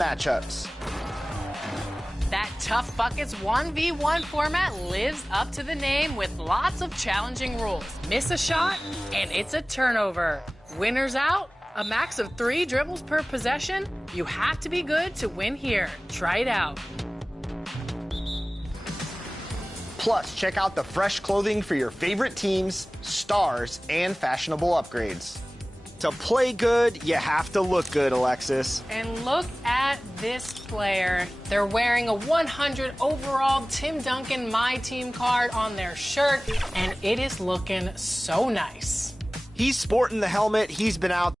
matchups. That Tough Buckets 1v1 format lives up to the name with lots of challenging rules. Miss a shot, and it's a turnover. Winners out, a max of 3 dribbles per possession. You have to be good to win here. Try it out. Plus, check out the fresh clothing for your favorite teams, stars, and fashionable upgrades. To play good, you have to look good, Alexis. And look at this player. They're wearing a 100 overall Tim Duncan My Team card on their shirt, and it is looking so nice. He's sporting the helmet. He's been out.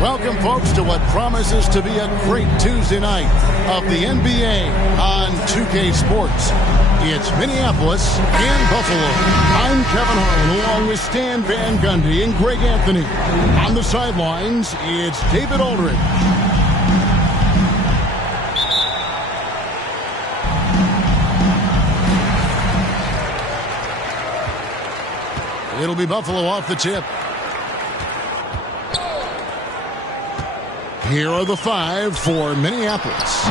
Welcome, folks, to what promises to be a great Tuesday night of the NBA on 2K Sports. It's Minneapolis and Buffalo. I'm Kevin Harlan, along with Stan Van Gundy and Greg Anthony. On the sidelines, it's David Aldridge. It'll be Buffalo off the tip. Here are the 5 for Minneapolis.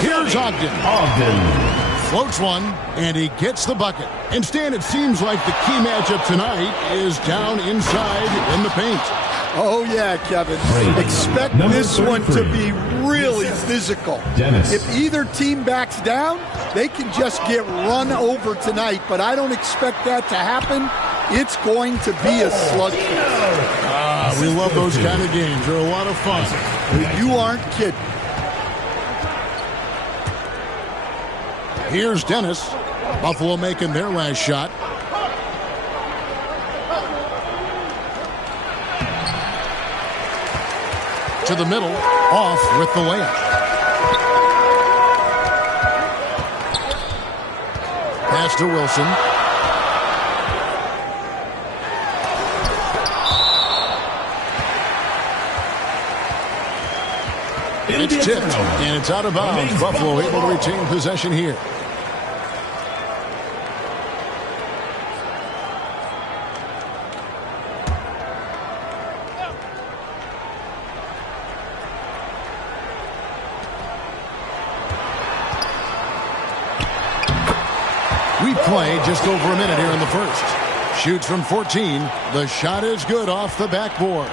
Here's Ogden. Floats one, and he gets the bucket. And Stan, it seems like the key matchup tonight is down inside in the paint. Oh, yeah, Kevin. Expect this one to be really physical. If either team backs down, they can just get run over tonight, but I don't expect that to happen. It's going to be a slugfest. We love those kind of games. They're a lot of fun. You aren't kidding. Here's Dennis. Buffalo making their last shot. To the middle, off with the layup. Pass to Wilson. It's tipped, and it's out of bounds. Buffalo able to retain possession here. We play just over a minute here in the first. Shoots from 14. The shot is good off the backboard.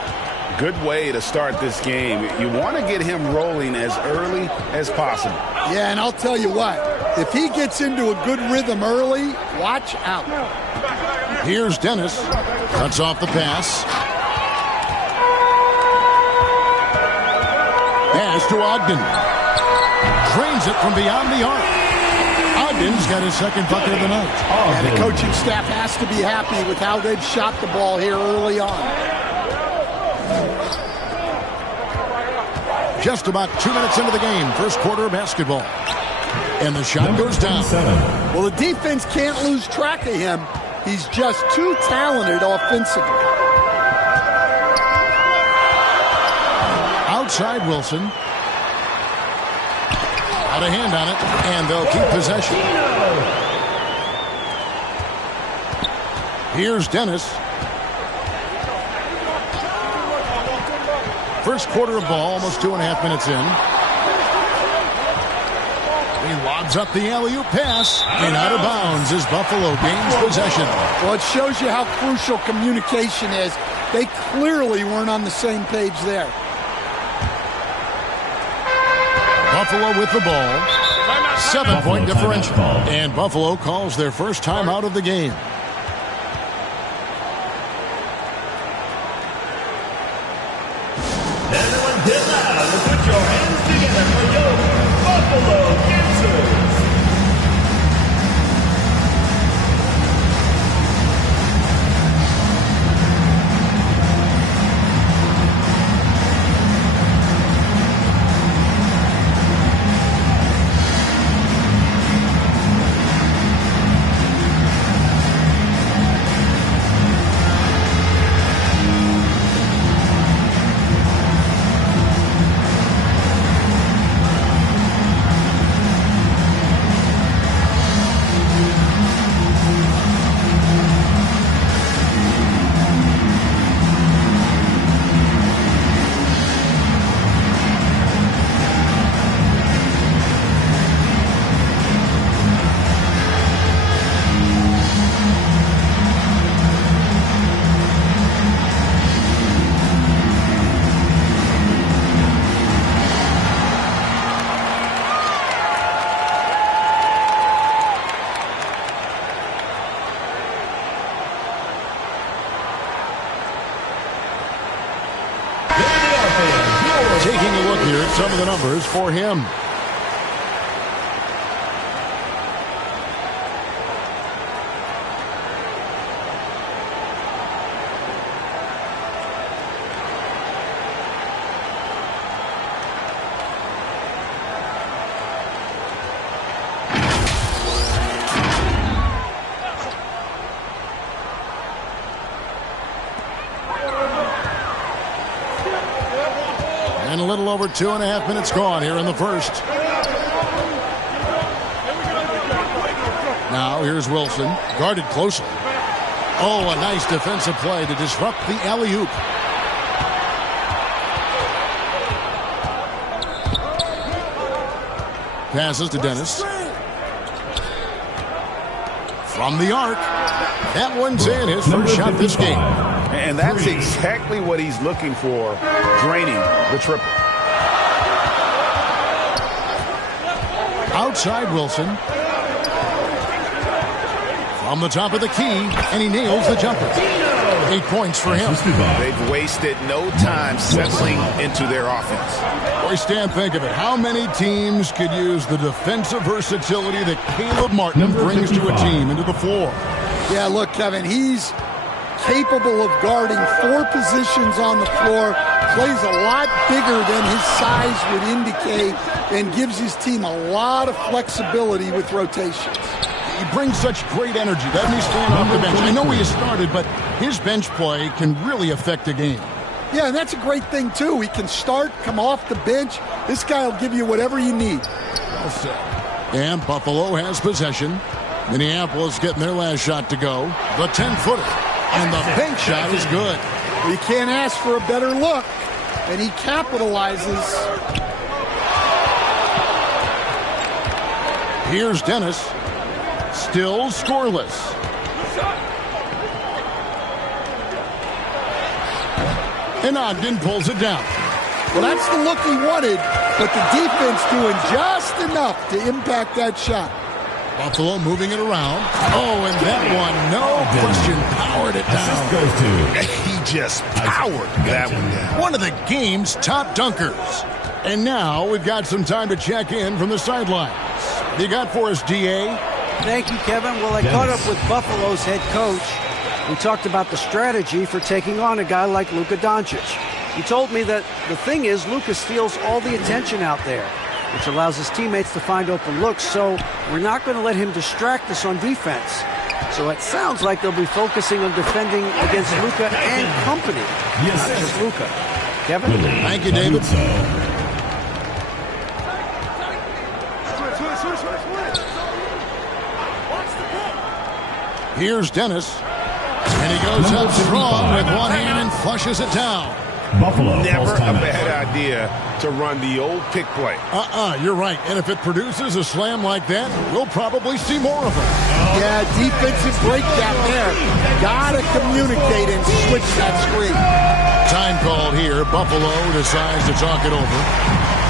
Good way to start this game. You want to get him rolling as early as possible. Yeah, and I'll tell you what. If he gets into a good rhythm early, watch out. Here's Dennis. Cuts off the pass. Pass to Ogden. Drains it from beyond the arc. Ogden's got his second bucket of the night. And the coaching staff has to be happy with how they've shot the ball here early on. Just about 2 minutes into the game, first quarter of basketball. And the shot goes down. Well, the defense can't lose track of him. He's just too talented offensively. Outside Wilson. Out of hand on it, and they'll keep possession. Here's Dennis. First quarter of ball, almost 2.5 minutes in. He lobs up the alley-oop pass, and out of bounds as Buffalo gains possession. Well, it shows you how crucial communication is. They clearly weren't on the same page there. Buffalo with the ball. 7-point differential. And Buffalo calls their first timeout of the game. Everyone get loud and put your hands together for your Buffalo Dancers. some of the numbers for him. And a little over 2.5 minutes gone here in the first. Now here's Wilson, guarded closely. Oh, a nice defensive play to disrupt the alley-oop. Passes to Dennis. From the arc. That one's in, his first shot this game. And that's exactly what he's looking for, draining the triple. Outside Wilson. From the top of the key, and he nails the jumper. 8 points for him. They've wasted no time settling into their offense. Boy, Stan, think of it. How many teams could use the defensive versatility that Caleb Martin brings to a team into the floor? Yeah, look, Kevin, he's capable of guarding 4 positions on the floor, plays a lot bigger than his size would indicate, and gives his team a lot of flexibility with rotations. He brings such great energy, doesn't he, stand off the bench? I know he has started, but his bench play can really affect a game. Yeah, and that's a great thing, too. He can start, come off the bench. This guy will give you whatever you need. Well said. And Buffalo has possession. Minneapolis getting their last shot to go. The 10-footer. And the bank shot is good. You can't ask for a better look. And he capitalizes. Here's Dennis. Still scoreless. And Ogden pulls it down. Well, that's the look he wanted, but the defense doing just enough to impact that shot. Buffalo moving it around. Oh, and that one, no question, powered it down. He just powered that one down. One of the game's top dunkers. And now we've got some time to check in from the sidelines. You got for us, D.A.? Thank you, Kevin. Well, I caught up with Buffalo's head coach. We talked about the strategy for taking on a guy like Luka Doncic. He told me that the thing is Luka steals all the attention out there, which allows his teammates to find open looks, so we're not going to let him distract us on defense. So it sounds like they'll be focusing on defending against Luka and company, not just Luka. Kevin? Thank you, David. Here's Dennis. And he goes up strong with one hand and flushes it down. Buffalo. Never a bad idea to run the old pick play. You're right. And if it produces a slam like that, we'll probably see more of them. Yeah, defensive breakdown there. Gotta communicate and switch that screen. Time called here. Buffalo decides to talk it over.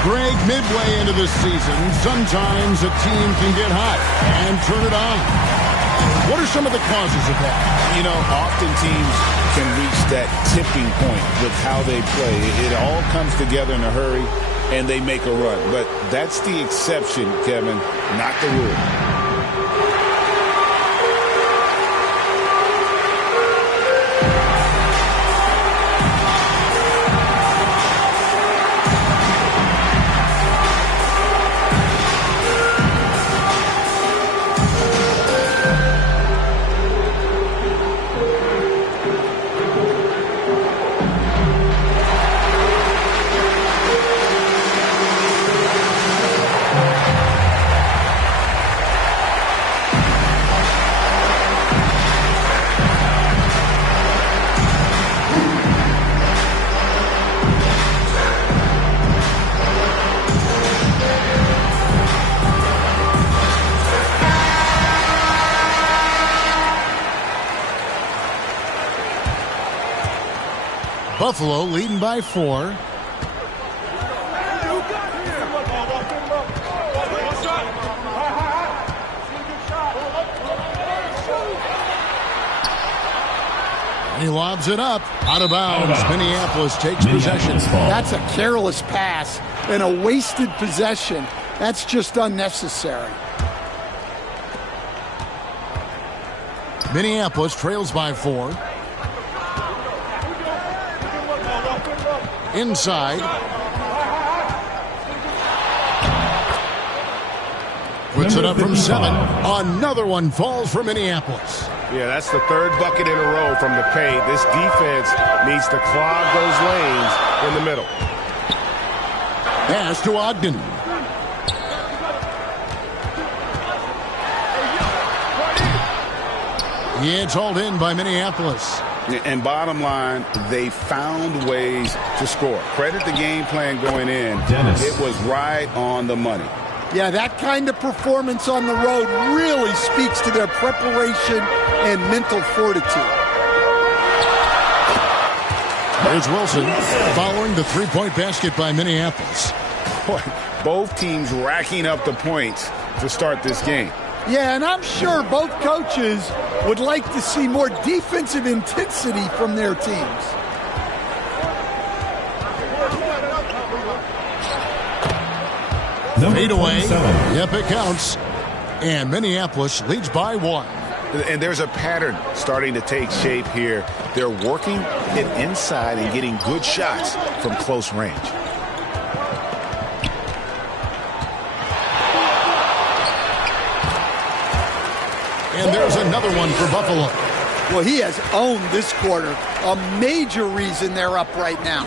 Greg, midway into the season, sometimes a team can get hot and turn it on. What are some of the causes of that? You know, often teams can reach that tipping point with how they play. It all comes together in a hurry, and they make a run. But that's the exception, Kevin, not the rule. Buffalo leading by 4. He lobs it up. Out of bounds. Minneapolis takes possession. That's a careless pass and a wasted possession. That's just unnecessary. Minneapolis trails by 4. Inside. Puts it up from 7. Another one falls for Minneapolis. Yeah, that's the third bucket in a row from the paint. This defense needs to clog those lanes in the middle. Pass to Ogden. Yeah, it's hauled in by Minneapolis. And bottom line, they found ways to score. Credit the game plan going in. It was right on the money. Yeah, that kind of performance on the road really speaks to their preparation and mental fortitude. Here's Wilson following the three-point basket by Minneapolis. Boy, both teams racking up the points to start this game. Yeah, and I'm sure both coaches would like to see more defensive intensity from their teams. Fade away. Yep, it counts. And Minneapolis leads by 1. And there's a pattern starting to take shape here. They're working it inside and getting good shots from close range. And there's another one for Buffalo. Well, he has owned this quarter. A major reason they're up right now.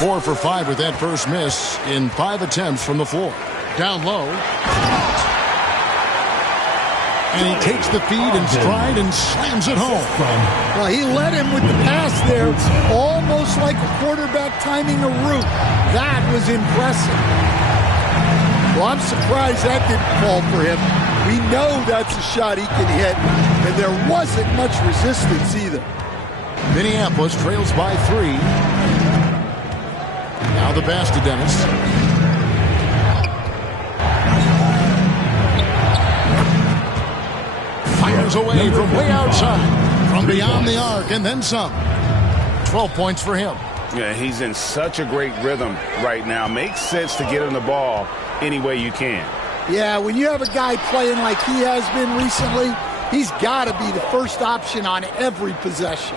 4 for 5 with that first miss in 5 attempts from the floor. Down low. And he takes the feed in stride and slams it home. Well, he led him with the pass there, almost like a quarterback timing a route. That was impressive. Well, I'm surprised that didn't fall for him. We know that's a shot he can hit, and there wasn't much resistance either. Minneapolis trails by 3. Now the pass to Dennis. Fires away from way outside, from beyond the arc, and then some. 12 points for him. Yeah, he's in such a great rhythm right now. Makes sense to get him the ball any way you can. Yeah, when you have a guy playing like he has been recently, he's got to be the first option on every possession.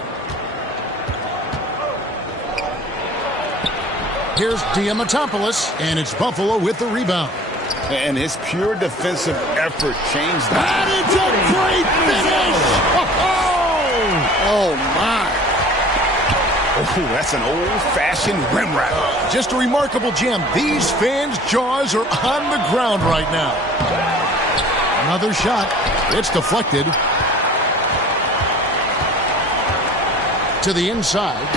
Here's Diamatopoulos, and it's Buffalo with the rebound. And his pure defensive effort changed that. And it's a great finish! Oh, my. Oh, that's an old-fashioned rim wrap. Just a remarkable gem. These fans' jaws are on the ground right now. Another shot. It's deflected. To the inside.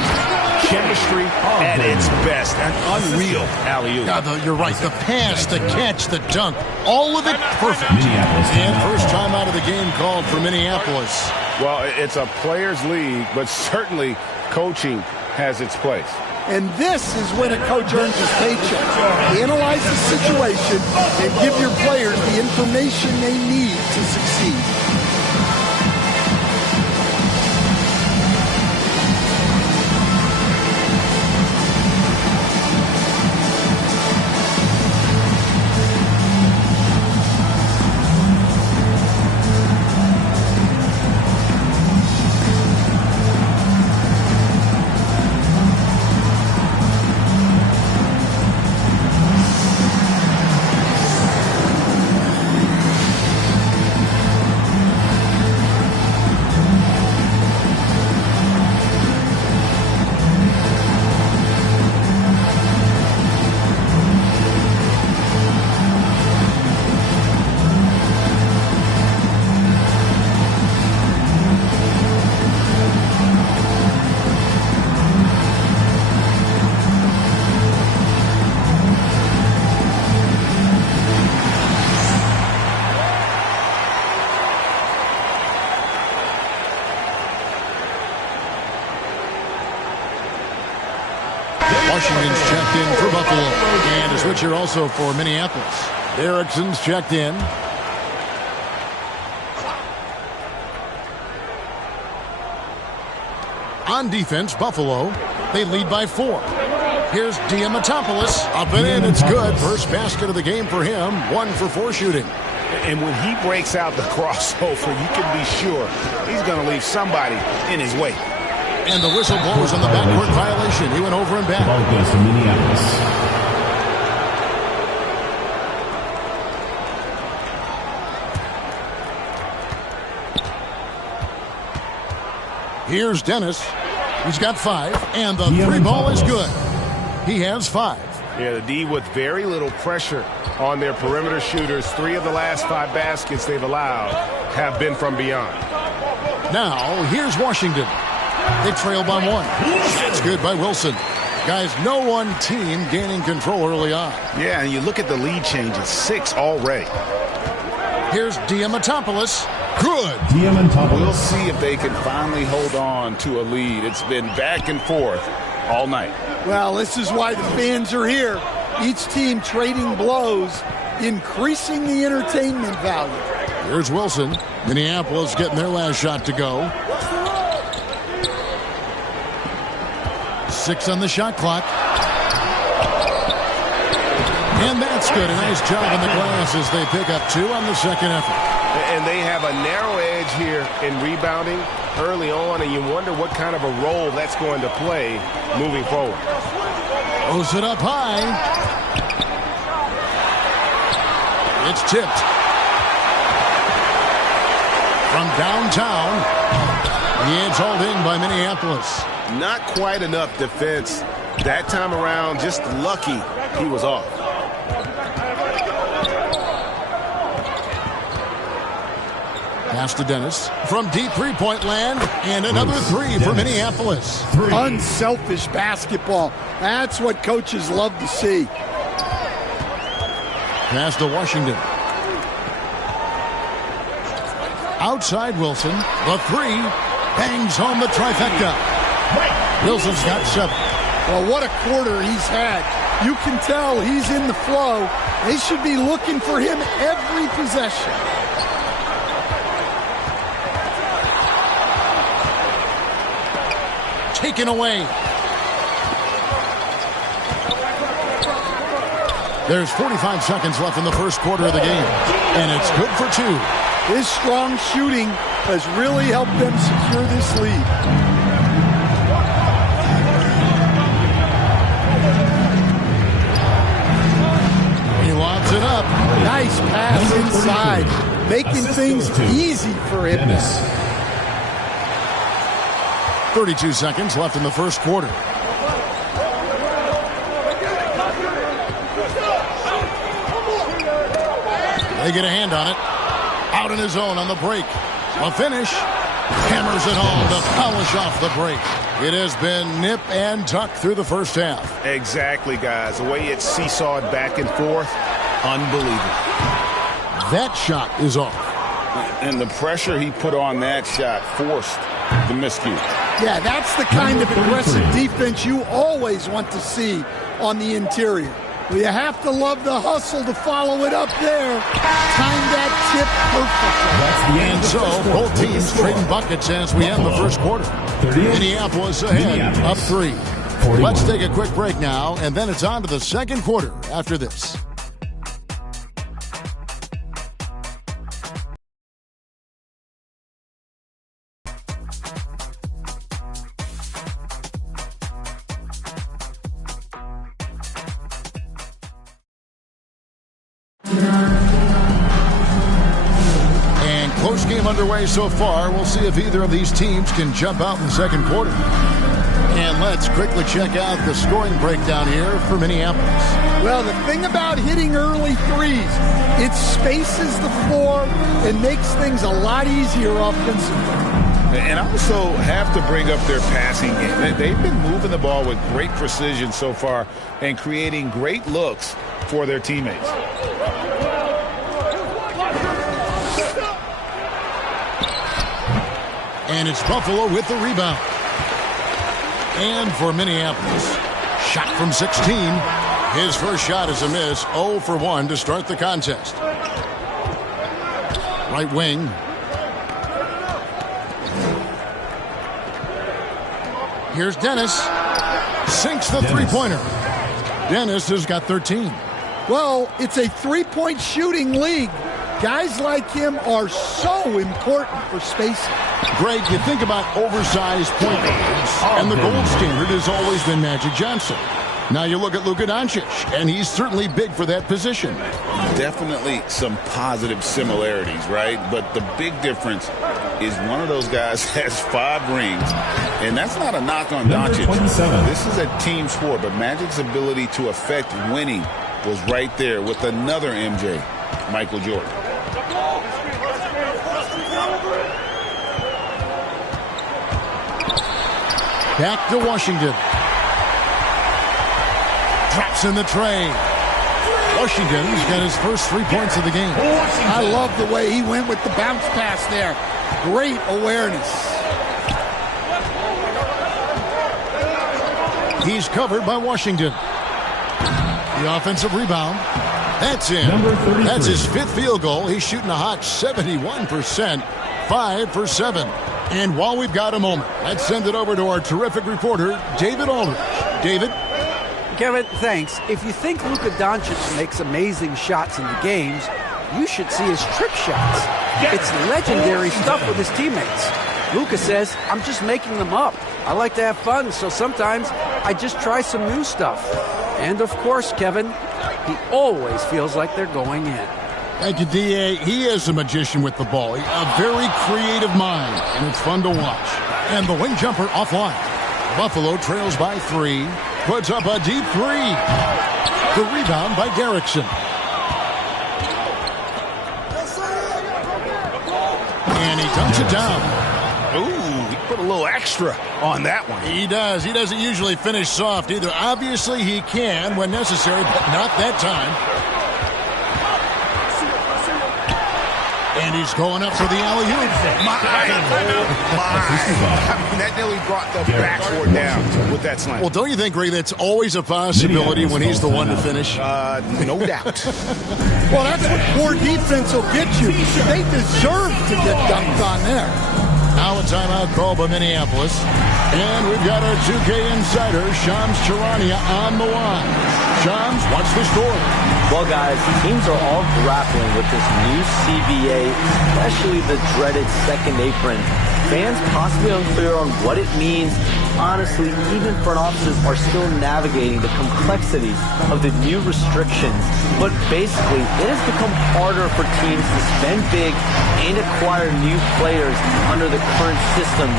Chemistry at its best. An unreal alley-oop. Yeah, you're right. The pass, the catch, the dunk. All of it perfect. And first time out of the game called for Minneapolis. Well, it's a players' league, but certainly coaching has its place. And this is when a coach earns his paycheck. Analyze the situation and give your players the information they need to succeed. Washington's checked in for Buffalo. And a switcher also for Minneapolis. Erickson's checked in. On defense, Buffalo, they lead by 4. Here's Diamantopoulos. Up and in, it's good. First basket of the game for him. 1 for 4 shooting. And when he breaks out the crossover, you can be sure he's going to leave somebody in his way. And the whistle blows on the backcourt violation. He went over and back. Ball goes to Minneapolis. Here's Dennis. He's got 5, and the 3 ball is good. He has 5. Yeah, the D with very little pressure on their perimeter shooters. 3 of the last 5 baskets they've allowed have been from beyond. Now, here's Washington. They trail by 1. That's good by Wilson. Guys, no one team gaining control early on. Yeah, and you look at the lead changes. 6 already. Here's Diamantopoulos. Good. We'll see if they can finally hold on to a lead. It's been back and forth all night. Well, this is why the fans are here. Each team trading blows, increasing the entertainment value. Here's Wilson. Minneapolis getting their last shot to go. 6 on the shot clock. And that's good. A nice job on the glass as they pick up 2 on the second effort. And they have a narrow edge here in rebounding early on, and you wonder what kind of a role that's going to play moving forward. Throws it up high. It's tipped. From downtown, it's hauled in by Minneapolis. Not quite enough defense that time around. Just lucky he was off. Pass to Dennis from deep three-point land, and another 3 for Minneapolis. Unselfish basketball. That's what coaches love to see. Pass to Washington. Outside Wilson, the 3 bangs home the trifecta. Wilson's got 7. Well, what a quarter he's had. You can tell he's in the flow. They should be looking for him every possession. Taken away. There's 45 seconds left in the first quarter of the game, and it's good for 2. His strong shooting has really helped them secure this lead. He lobs it up. Nice pass inside, making things easy for him. 32 seconds left in the first quarter. They get a hand on it. Out in his own on the break. A finish. Hammers it home to polish off the break. It has been nip and tuck through the first half. Exactly, guys. The way it's seesawed back and forth, unbelievable. That shot is off. And the pressure he put on that shot forced the miscue. Yeah, that's the kind of aggressive defense you always want to see on the interior. Well, you have to love the hustle to follow it up there. Time that tip perfectly. And so, both teams trading buckets as we end the first quarter. Minneapolis ahead, up 3. Let's take a quick break now, and then it's on to the second quarter after this. And close game underway so far. We'll see if either of these teams can jump out in the second quarter. And let's quickly check out the scoring breakdown here for Minneapolis. Well, the thing about hitting early threes, it spaces the floor and makes things a lot easier offensively. And I also have to bring up their passing game. They've been moving the ball with great precision so far and creating great looks for their teammates. And it's Buffalo with the rebound. And for Minneapolis, shot from 16. His first shot is a miss, 0 for 1 to start the contest. Right wing. Here's Dennis. Sinks the three-pointer. Dennis has got 13. Well, it's a three-point shooting league. Guys like him are so important for spacing. Greg, you think about oversized point guards, and the gold standard has always been Magic Johnson. Now you look at Luka Doncic, and he's certainly big for that position. Definitely some positive similarities, right? But the big difference is one of those guys has 5 rings, and that's not a knock on Doncic. This is a team sport, but Magic's ability to affect winning was right there with another MJ, Michael Jordan. Back to Washington. Drops in the tray. Washington's got his first 3 points of the game. I love the way he went with the bounce pass there. Great awareness. He's covered by Washington. The offensive rebound. That's in. That's his 5th field goal. He's shooting a hot 71%. 5 for 7. And while we've got a moment, let's send it over to our terrific reporter, David Aldridge. David? Kevin, thanks. If you think Luka Doncic makes amazing shots in the games, you should see his trick shots. It's legendary stuff with his teammates. Luka says, I'm just making them up. I like to have fun, so sometimes I just try some new stuff. And of course, Kevin, he always feels like they're going in. Thank you, D.A. He is a magician with the ball. A very creative mind, and it's fun to watch. And the wing jumper offline. Buffalo trails by 3. Puts up a deep 3. The rebound by Derrickson. And he dumps it down. Ooh, he put a little extra on that one. He does. He doesn't usually finish soft either. Obviously, he can when necessary, but not that time. And he's going up for the alley-oop. I mean, that nearly brought the backboard down with that slam. Well, don't you think, Ray, that's always a possibility when he's the one to finish? No doubt. Well, that's what poor defense will get you. They deserve to get dunked on there. Now a timeout call by Minneapolis. And we've got our 2K insider, Shams Charania, on the line. Shams, what's the story? Well, guys, teams are all grappling with this new CBA, especially the dreaded second apron. Fans possibly unclear on what it means. Honestly, even front offices are still navigating the complexities of the new restrictions. But basically, it has become harder for teams to spend big and acquire new players under the current systems.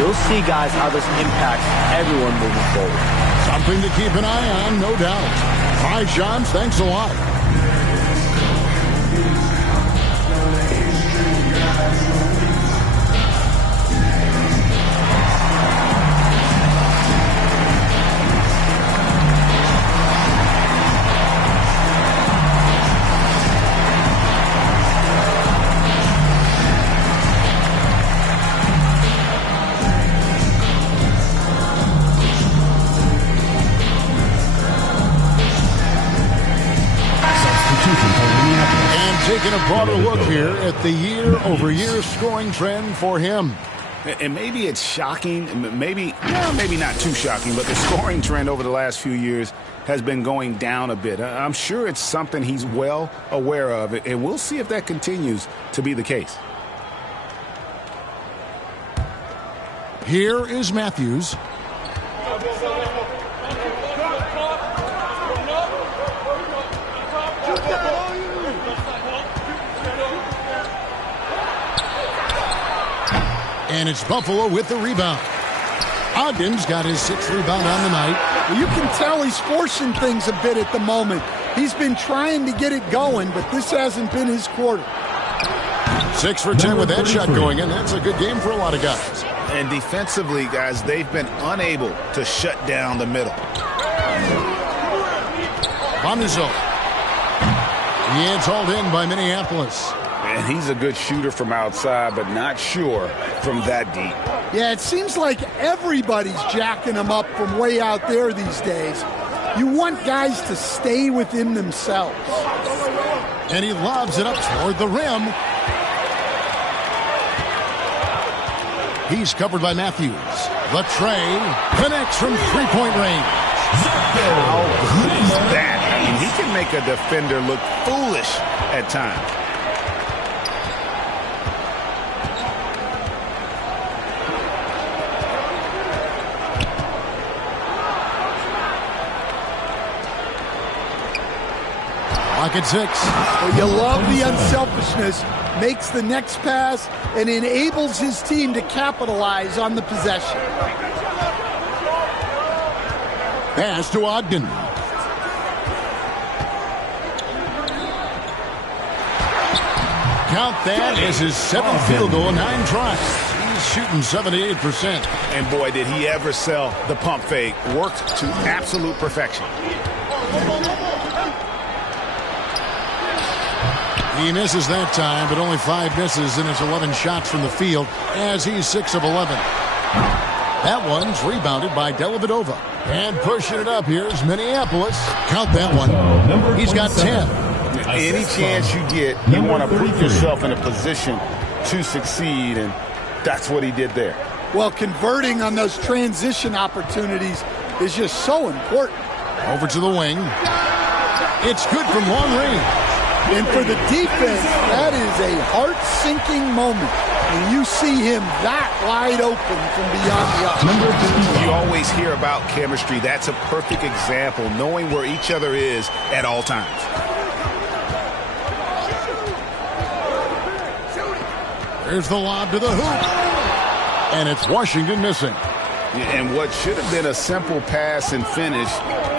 You'll see, guys, how this impacts everyone moving forward. Something to keep an eye on, no doubt. All right, Shams, thanks a lot. Taking a broader look here at the year-over-year scoring trend for him. And maybe it's shocking, maybe not too shocking, but the scoring trend over the last few years has been going down a bit. I'm sure it's something he's well aware of, and we'll see if that continues to be the case. Here is Matthews. And it's Buffalo with the rebound. Ogden's got his 6th rebound on the night. Well, you can tell he's forcing things a bit at the moment. He's been trying to get it going, but this hasn't been his quarter. 6 for 10 with that shot going in. That's a good game for a lot of guys. And defensively, guys, they've been unable to shut down the middle. Bonizzo. He is hauled in by Minneapolis. And he's a good shooter from outside, but not sure from that deep. Yeah, it seems like everybody's jacking him up from way out there these days. You want guys to stay within themselves. And he lobs it up toward the rim. He's covered by Matthews. Latrey connects from three-point range. How good is that? I mean, he can make a defender look foolish at times. Lock at 6. Well, you love the unselfishness. Makes the next pass and enables his team to capitalize on the possession. Pass to Ogden. Count that as his 7th field goal in 9 tries. He's shooting 78%. And boy, did he ever sell the pump fake. Worked to absolute perfection. He misses that time, but only 5 misses in his 11 shots from the field as he's 6 of 11. That one's rebounded by Dellavedova. And pushing it up, here's Minneapolis. Count that one. He's got 10. Any chance you get, you want to put yourself in a position to succeed, and that's what he did there. Well, converting on those transition opportunities is just so important. Over to the wing. It's good from long range. And for the defense, that is a heart-sinking moment when you see him that wide open from beyond the arc. You always hear about chemistry. That's a perfect example, knowing where each other is at all times. There's the lob to the hoop. And it's Washington missing. And what should have been a simple pass and finish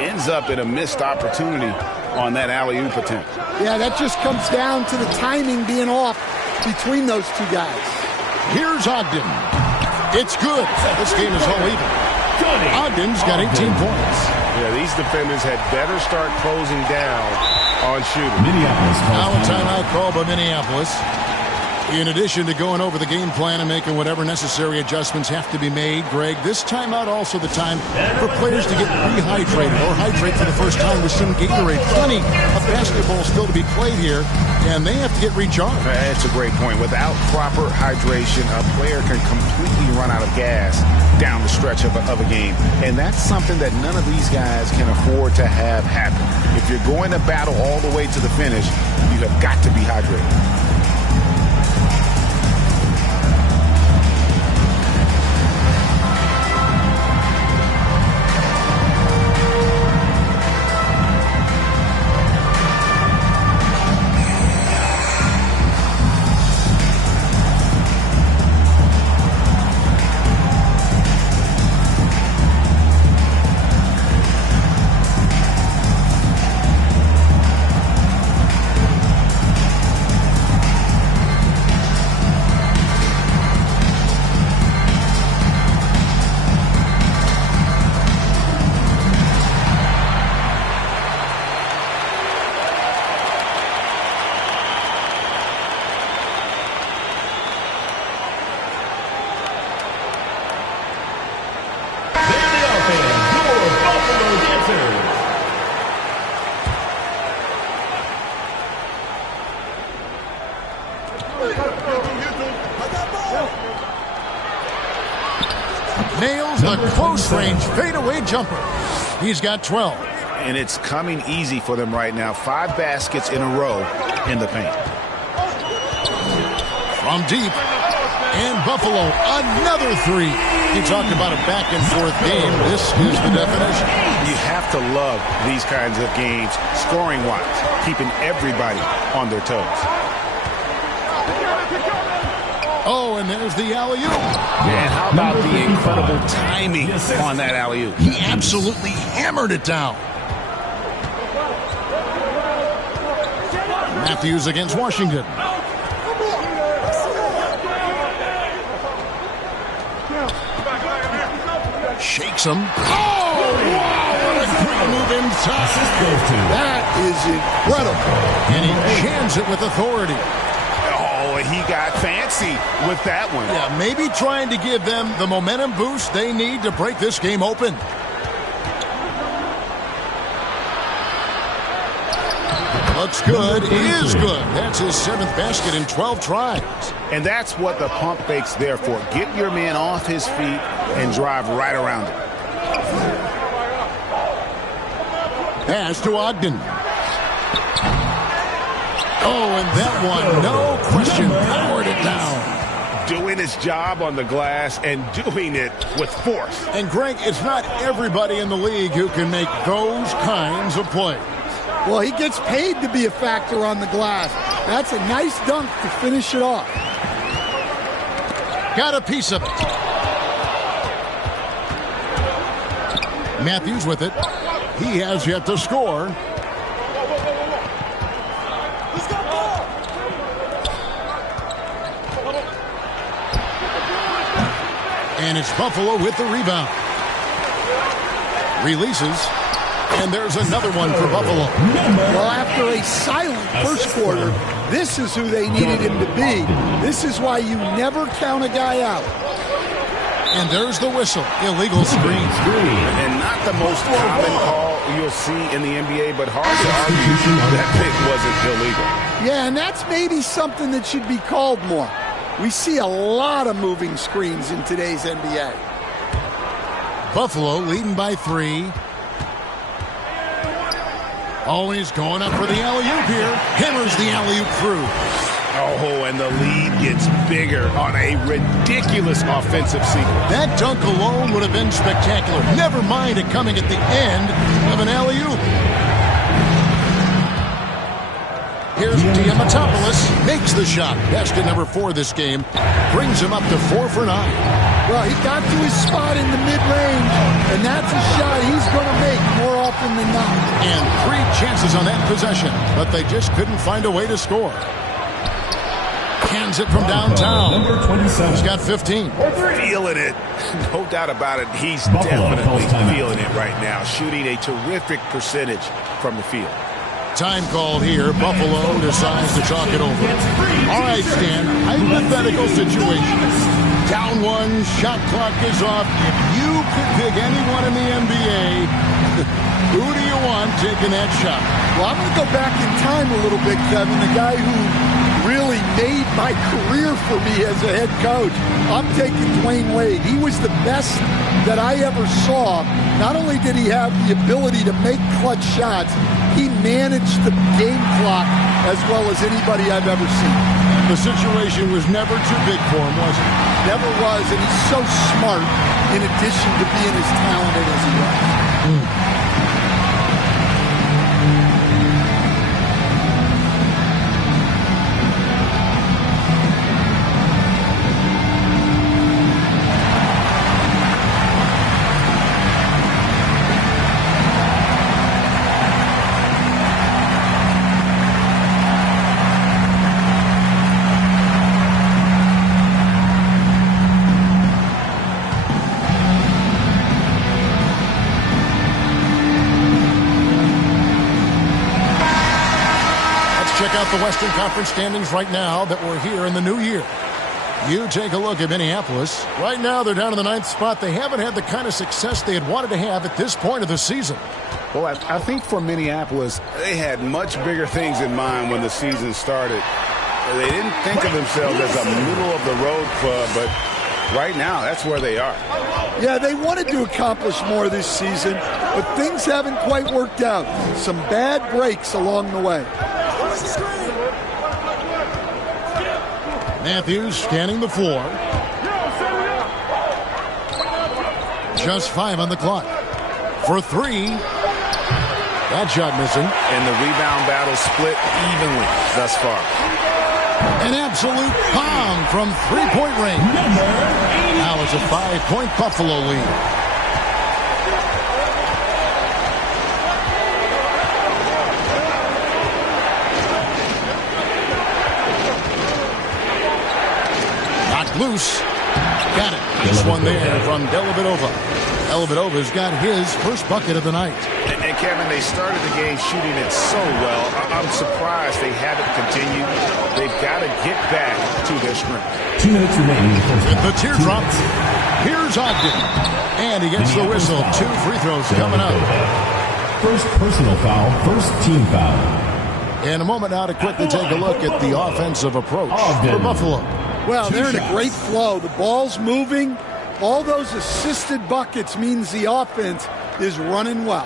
ends up in a missed opportunity on that alley-oop attempt. Yeah, that just comes down to the timing being off between those two guys. Here's Ogden. It's good. This game is all even. Ogden's got 18 points. Yeah, these defenders had better start closing down on shooting. Now a timeout call by Minneapolis. In addition to going over the game plan and making whatever necessary adjustments have to be made, Greg, this timeout also the time for players to get rehydrated or hydrate for the first time with some Gatorade. Plenty of basketball still to be played here, and they have to get recharged. That's a great point. Without proper hydration, a player can completely run out of gas down the stretch of a game. And that's something that none of these guys can afford to have happen. If you're going to battle all the way to the finish, you have got to be hydrated. Nails a close-range fadeaway jumper. He's got 12. And it's coming easy for them right now. 5 baskets in a row in the paint. From deep. And Buffalo, another 3. You talk about a back-and-forth game. This is the definition. You have to love these kinds of games, scoring-wise, keeping everybody on their toes. Oh, and there's the alley-oop. And how about the incredible timing on that alley-oop? He absolutely hammered it down. Matthews against Washington. Shakes him. Oh, wow, what a great move inside. That is incredible. And he jams it with authority. Oh, he got fancy with that one. Yeah, maybe trying to give them the momentum boost they need to break this game open. Looks good, is good. That's his 7th basket in 12 tries. And that's what the pump fake's there for. Get your man off his feet and drive right around him. Pass to Ogden. Oh, and that one, no question, powered it down. Doing his job on the glass and doing it with force. And Greg, it's not everybody in the league who can make those kinds of plays. Well, he gets paid to be a factor on the glass. That's a nice dunk to finish it off. Got a piece of it. Matthews with it. He has yet to score. And it's Buffalo with the rebound. Releases. And there's another one for Buffalo. Well, after a silent first quarter, this is who they needed him to be. This is why you never count a guy out. And there's the whistle. Illegal screen. And not the most common call you'll see in the NBA, but hard to argue that pick wasn't illegal. Yeah, and that's maybe something that should be called more. We see a lot of moving screens in today's NBA. Buffalo leading by 3. Always going up for the alley-oop here. Hammers the alley-oop through. Oh, and the lead gets bigger on a ridiculous offensive sequence. That dunk alone would have been spectacular. Never mind it coming at the end of an alley-oop. Here's Diamatopoulos. Makes the shot. Basket number 4 this game. Brings him up to 4 for 9. Well, he got to his spot in the mid-range, and that's a shot he's going to make more often than not. And 3 chances on that possession, but they just couldn't find a way to score. Hands it from downtown. Number 27. He's got 15. Feeling it. No doubt about it. He's definitely feeling it right now. Shooting a terrific percentage from the field. Time called here. Buffalo decides to chalk it over. All right, Stan. Hypothetical situation. Down 1, shot clock is off. If you could pick anyone in the NBA, who do you want taking that shot? Well, I'm going to go back in time a little bit, Kevin. The guy who really made my career for me as a head coach. I'm taking Dwayne Wade. He was the best that I ever saw. Not only did he have the ability to make clutch shots, he managed the game clock as well as anybody I've ever seen. The situation was never too big for him, was it? Never was, and he's so smart in addition to being as talented as he was. Check out the Western Conference standings right now that we're here in the new year. You take a look at Minneapolis. Right now, they're down in the 9th spot. They haven't had the kind of success they had wanted to have at this point of the season. Well, I think for Minneapolis, they had much bigger things in mind when the season started. They didn't think of themselves as a middle-of-the-road club, but right now, that's where they are. Yeah, they wanted to accomplish more this season, but things haven't quite worked out. Some bad breaks along the way. Matthews scanning the floor. Just 5 on the clock. For 3. That shot missing. And the rebound battle split evenly thus far. An absolute bomb from 3-point range. Now it's a 5-point Buffalo lead. Loose. Got it. Nice one there from Dellavedova. Dellavedova's got his first bucket of the night. And Kevin, they started the game shooting it so well. I'm surprised they haven't continued. They've got to get back to their strength. 2 minutes remaining. With the teardrop, here's Ogden. And he gets the whistle. 2 free throws coming up. First personal foul, first team foul. And a moment now to quickly take a look at the offensive approach for Buffalo. Well, they're in a great flow. The ball's moving. All those assisted buckets means the offense is running well.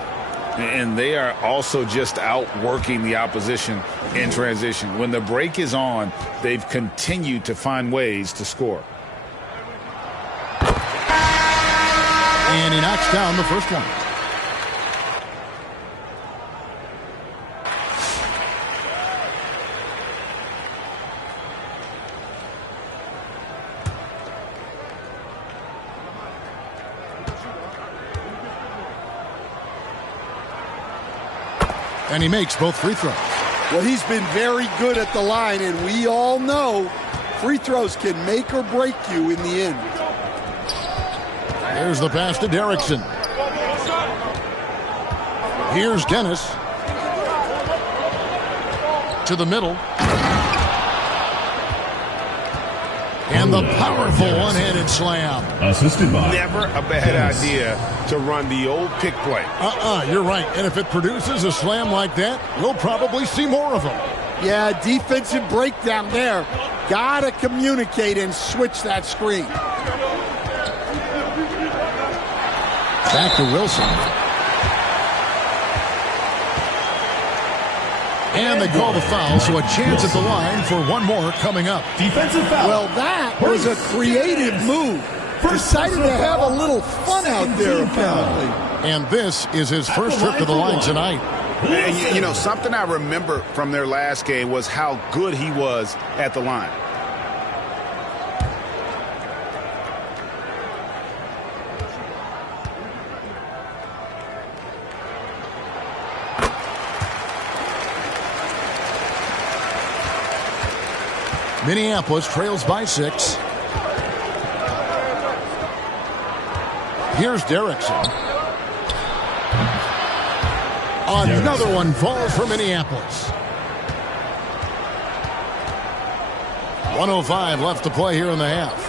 And they are also just outworking the opposition in transition. When the break is on, they've continued to find ways to score. And he knocks down the first one. And he makes both free throws. Well, he's been very good at the line, and we all know free throws can make or break you in the end. Here's the pass to Derrickson. Here's Dennis. To the middle. And the powerful one-handed slam. Assisted by never a bad idea to run the old pick play. You're right. And if it produces a slam like that, we'll probably see more of them. Yeah, defensive breakdown there. Gotta communicate and switch that screen. Back to Wilson. And they call the foul, so a chance at the line for one more coming up. Defensive foul. Well, that was a creative move. Decided to have a little fun out there, apparently. And this is his first trip to the line tonight. And you know, something I remember from their last game was how good he was at the line. Minneapolis trails by 6. Here's Derrickson. Another one falls for Minneapolis. 1:05 left to play here in the half.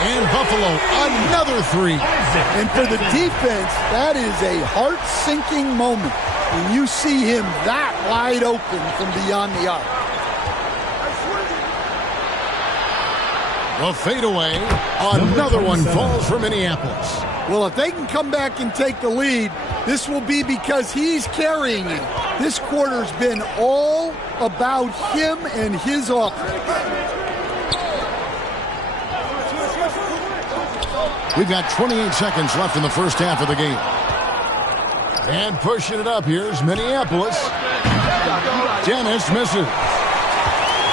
And Buffalo, another 3. And for the defense, that is a heart-sinking moment when you see him that wide open from beyond the arc. The fadeaway, another one falls for Minneapolis. Well, if they can come back and take the lead, this will be because he's carrying it. This quarter's been all about him and his offense. We've got 28 seconds left in the first half of the game. And pushing it up, here's Minneapolis. Dennis misses.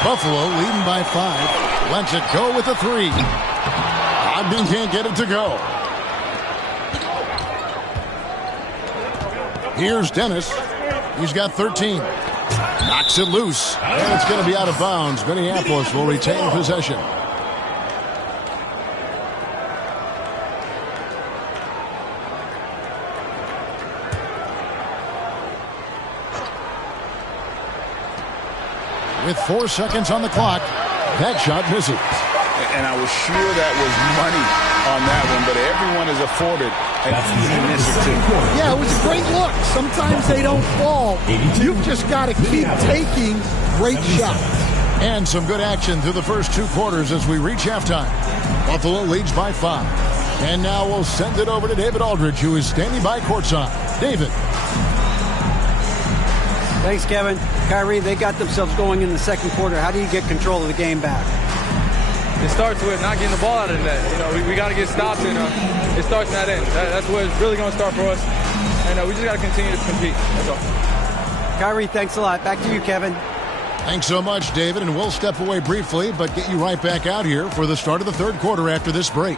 Buffalo leading by 5. Lets it go with a 3. Ogden can't get it to go. Here's Dennis. He's got 13. Knocks it loose. And it's going to be out of bounds. Minneapolis will retain possession. With 4 seconds on the clock, that shot misses. And I was sure that was money on that one, but everyone is afforded an easy miss or 2. Yeah, it was a great look. Sometimes they don't fall. You've just got to keep taking great shots. And some good action through the first 2 quarters as we reach halftime. Buffalo leads by 5. And now we'll send it over to David Aldridge, who is standing by courtside. David. Thanks, Kevin. Kyrie, they got themselves going in the second quarter. How do you get control of the game back? It starts with not getting the ball out of the net. You know, we got to get stops, and it starts in that end. That's where it's really going to start for us. And we just got to continue to compete. That's all. Kyrie, thanks a lot. Back to you, Kevin. Thanks so much, David. And we'll step away briefly, but get you right back out here for the start of the third quarter after this break.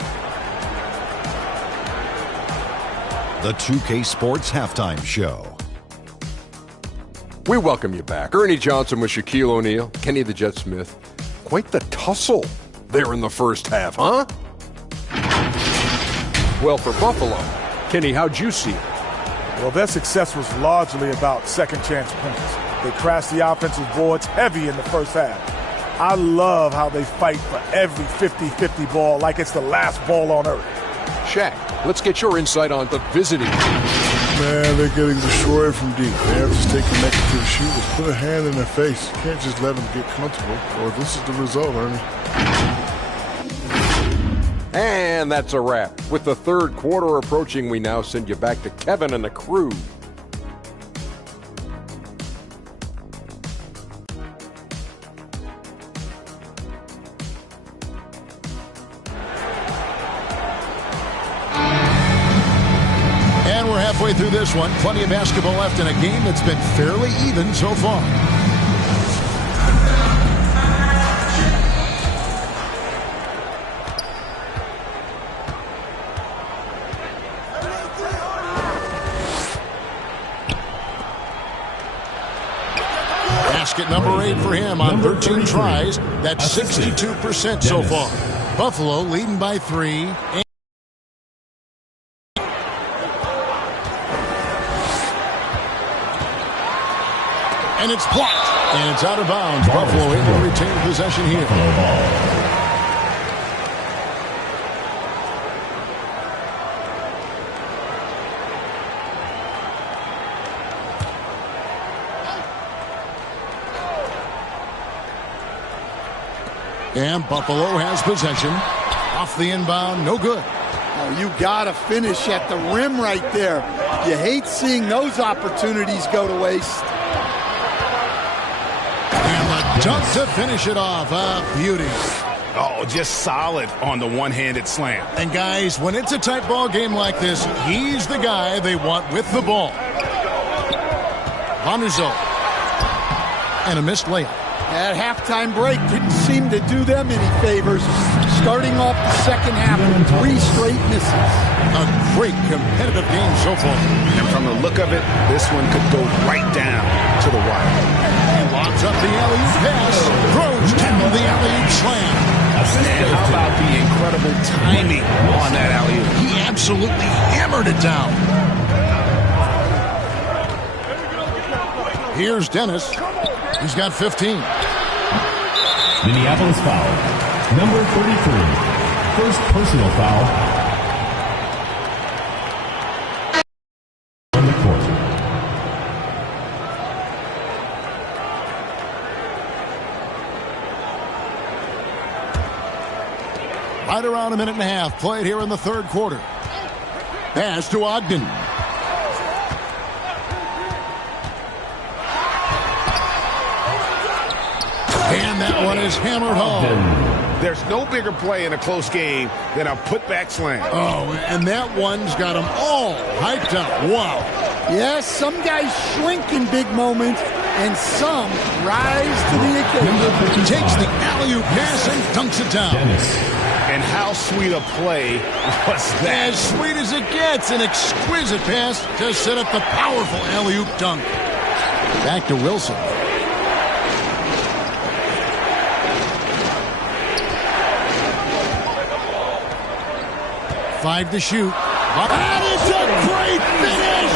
The 2K Sports Halftime Show. We welcome you back. Ernie Johnson with Shaquille O'Neal, Kenny the Jet Smith. Quite the tussle there in the first half, huh? Well, for Buffalo, Kenny, how'd you see it? Well, their success was largely about second chance points. They crashed the offensive boards heavy in the first half. I love how they fight for every 50-50 ball like it's the last ball on earth. Shaq. Let's get your insight on the visiting. Man, they're getting destroyed from deep. They have to stay connected to the shooters. Put a hand in their face. You can't just let them get comfortable, or this is the result, Ernie. And that's a wrap. With the third quarter approaching, we now send you back to Kevin and the crew. Halfway through this one, plenty of basketball left in a game that's been fairly even so far. Basket number 8 for him on 13 tries. That's 62% so far. Buffalo leading by 3. And it's blocked. And it's out of bounds. Buffalo able to retain possession here. And Buffalo has possession. Off the inbound, no good. Oh, you got to finish at the rim right there. You hate seeing those opportunities go to waste. Dunk to finish it off. Beauty. Oh, just solid on the one-handed slam. And guys, when it's a tight ball game like this, he's the guy they want with the ball. Vanuzo. And a missed layup. That halftime break didn't seem to do them any favors. Starting off the second half with 3 straight misses. A great competitive game so far. And from the look of it, this one could go right down to the wire. Locks up the alley-oop pass. Throws down the alley-oop slam. And how about the incredible timing on that alley-oop? He absolutely hammered it down. Here's Dennis. He's got 15. Minneapolis foul. Number 33. First personal foul. On the court. Right around a minute and a half played here in the third quarter. Pass to Ogden. And that one is hammered home. There's no bigger play in a close game than a putback slam. Oh, and that one's got them all hyped up. Wow. Yes, some guys shrink in big moments, and some rise to the occasion. Takes the alley-oop pass and dunks it down. And how sweet a play was that? As sweet as it gets. An exquisite pass to set up the powerful alley-oop dunk. Back to Wilson. Five to shoot. And it's a great finish!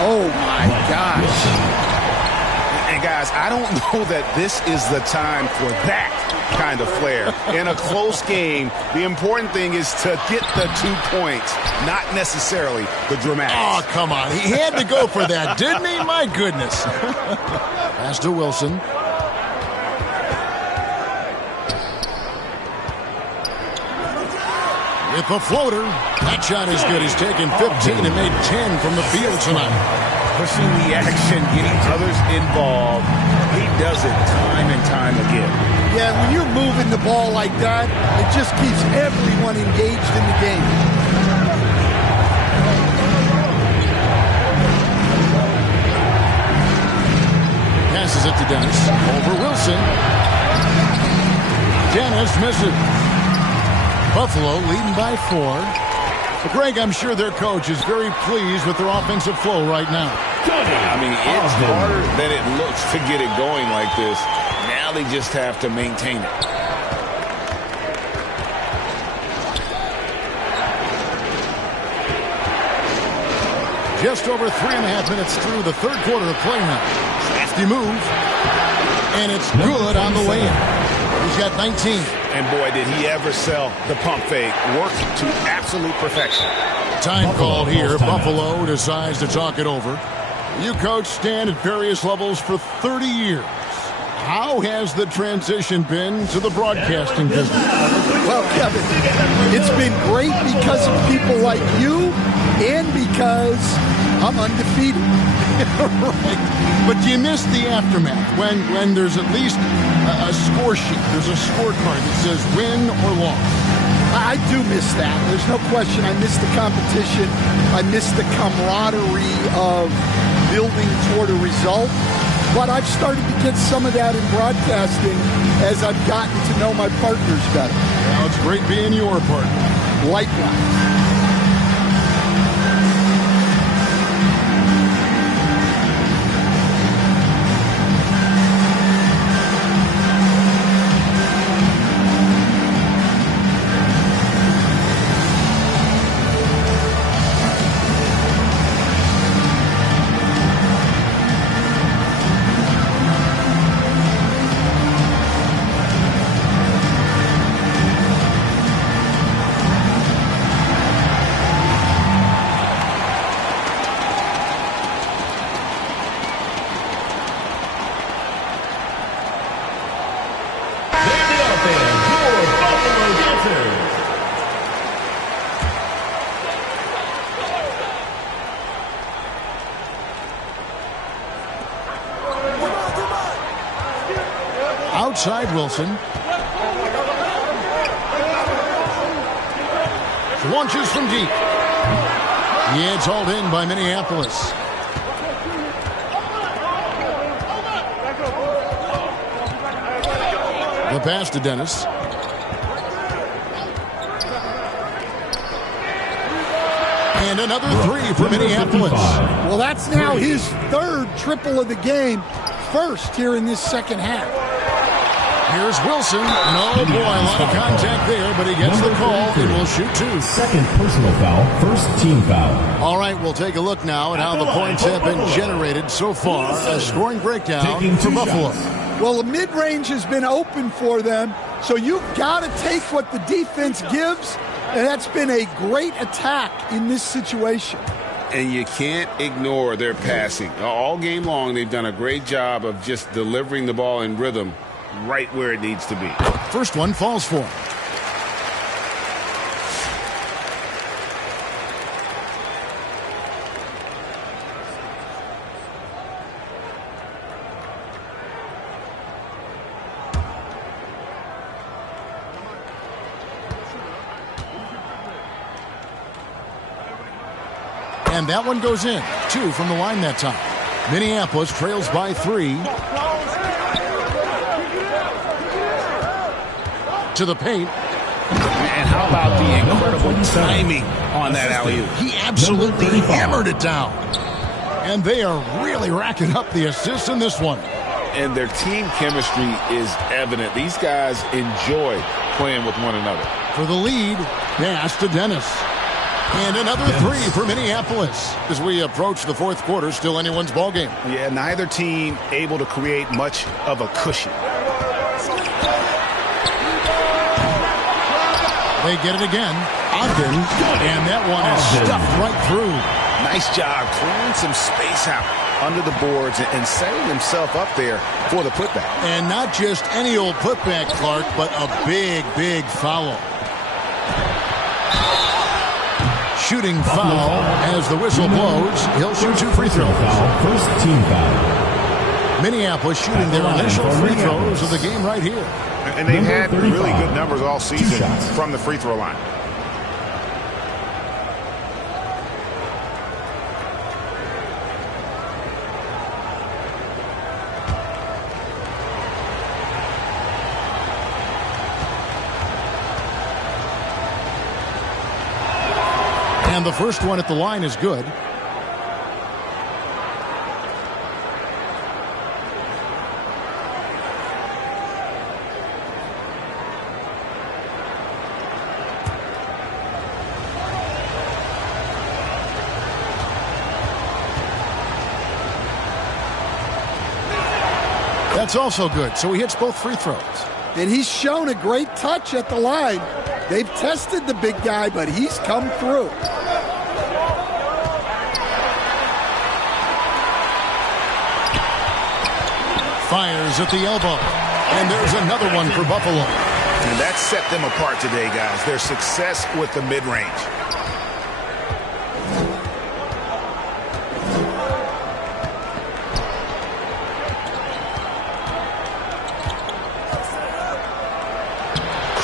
Oh, my gosh. And, guys, I don't know that this is the time for that kind of flair. In a close game, the important thing is to get the 2 points, not necessarily the dramatics. Oh, come on. He had to go for that, didn't he? My goodness. Pass to Wilson. With the floater. That shot is good. He's taken 15 and made 10 from the field tonight. Pushing the action, getting others involved. He does it time and time again. Yeah, when you're moving the ball like that, it just keeps everyone engaged in the game. Passes it to Dennis. Over Wilson. Dennis misses. Buffalo leading by 4. But Greg, I'm sure their coach is very pleased with their offensive flow right now. I mean, it's harder than it looks to get it going like this. Now they just have to maintain it. Just over 3.5 minutes through the third quarter of play now. Crafty move. And it's good on the way in. He's got 19. And boy, did he ever sell the pump fake. Worked to absolute perfection. Time called here. Buffalo decides to talk it over. You coach Stan at various levels for 30 years. How has the transition been to the broadcasting business? Well, Kevin, it's been great because of people like you and because I'm undefeated. Right. But do you miss the aftermath when there's at least a score sheet? There's a scorecard that says win or loss. I do miss that. There's no question. I miss the competition. I miss the camaraderie of building toward a result. But I've started to get some of that in broadcasting as I've gotten to know my partners better. Well, it's great being your partner. Likewise. Outside Wilson. Launches from deep. Yeah, it's hauled in by Minneapolis. The pass to Dennis. And another three for Minneapolis. Well, that's now his third triple of the game. First here in this second half. Here's Wilson. No, boy, a lot of contact there, but he gets the call and will shoot two. Second personal foul, first team foul. All right, we'll take a look now at how the points have been generated so far. A scoring breakdown for Buffalo. Well, the mid-range has been open for them, so you've got to take what the defense gives, and that's been a great attack in this situation. And you can't ignore their passing. All game long, they've done a great job of just delivering the ball in rhythm right where it needs to be. First one falls for him. And that one goes in. 2 from the line that time. Minneapolis trails by 3. To the paint. And how about the incredible timing on that alley-oop? He absolutely hammered it down. And they are really racking up the assists in this one. And their team chemistry is evident. These guys enjoy playing with one another. For the lead, pass to Dennis. And another 3 for Minneapolis. As we approach the fourth quarter, still anyone's ballgame. Yeah, neither team able to create much of a cushion. They get it again. Ogden. And that one is stuffed right through. Nice job clearing some space out under the boards and setting himself up there for the putback. And not just any old putback, Clark, but a big, big foul. Shooting foul as the whistle blows. He'll shoot 2 free throws. First team foul. Minneapolis shooting their initial free throws of the game right here. And they've had really good numbers all season from the free throw line. And the first one at the line is good. That's also good. So he hits both free throws. and he's shown a great touch at the line. They've tested the big guy, but he's come through. Fires at the elbow. And there's another one for Buffalo. And that set them apart today, guys. Their success with the mid-range.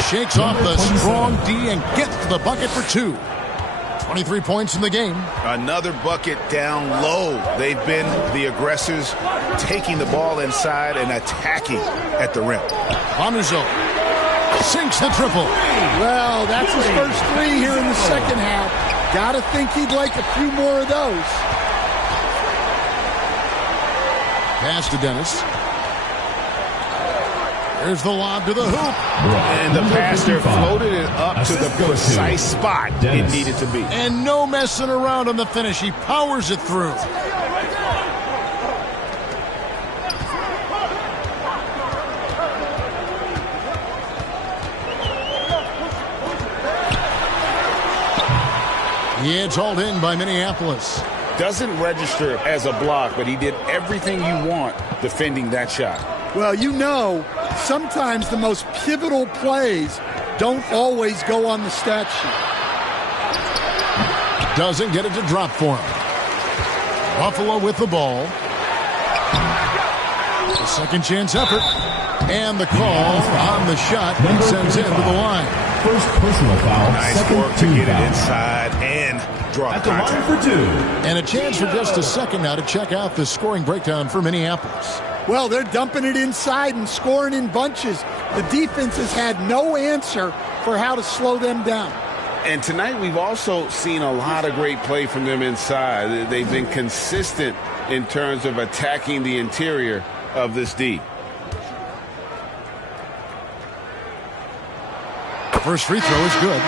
Shakes off the strong D and gets to the bucket for 2. 23 points in the game. Another bucket down low. They've been the aggressors, taking the ball inside and attacking at the rim. Vanuzo sinks the triple. Well, that's his first 3 here in the second half. Gotta think he'd like a few more of those. Pass to Dennis. Here's the lob to the hoop. And the passer floated it up to the precise spot it needed to be. And no messing around on the finish. He powers it through. Yeah, it's hauled in by Minneapolis. Doesn't register as a block, but he did everything you want defending that shot. Well, you know, sometimes the most pivotal plays don't always go on the stat sheet. Doesn't get it to drop for him. Buffalo with the ball. A second chance effort. And the call on the shot and sends it to the line. First personal foul. Nice work to get it inside and draw the contact. For 2. And a chance for just a second now to check out the scoring breakdown for Minneapolis. Well, they're dumping it inside and scoring in bunches. The defense has had no answer for how to slow them down. And tonight we've also seen a lot of great play from them inside. They've been consistent in terms of attacking the interior of this D. First free throw is good.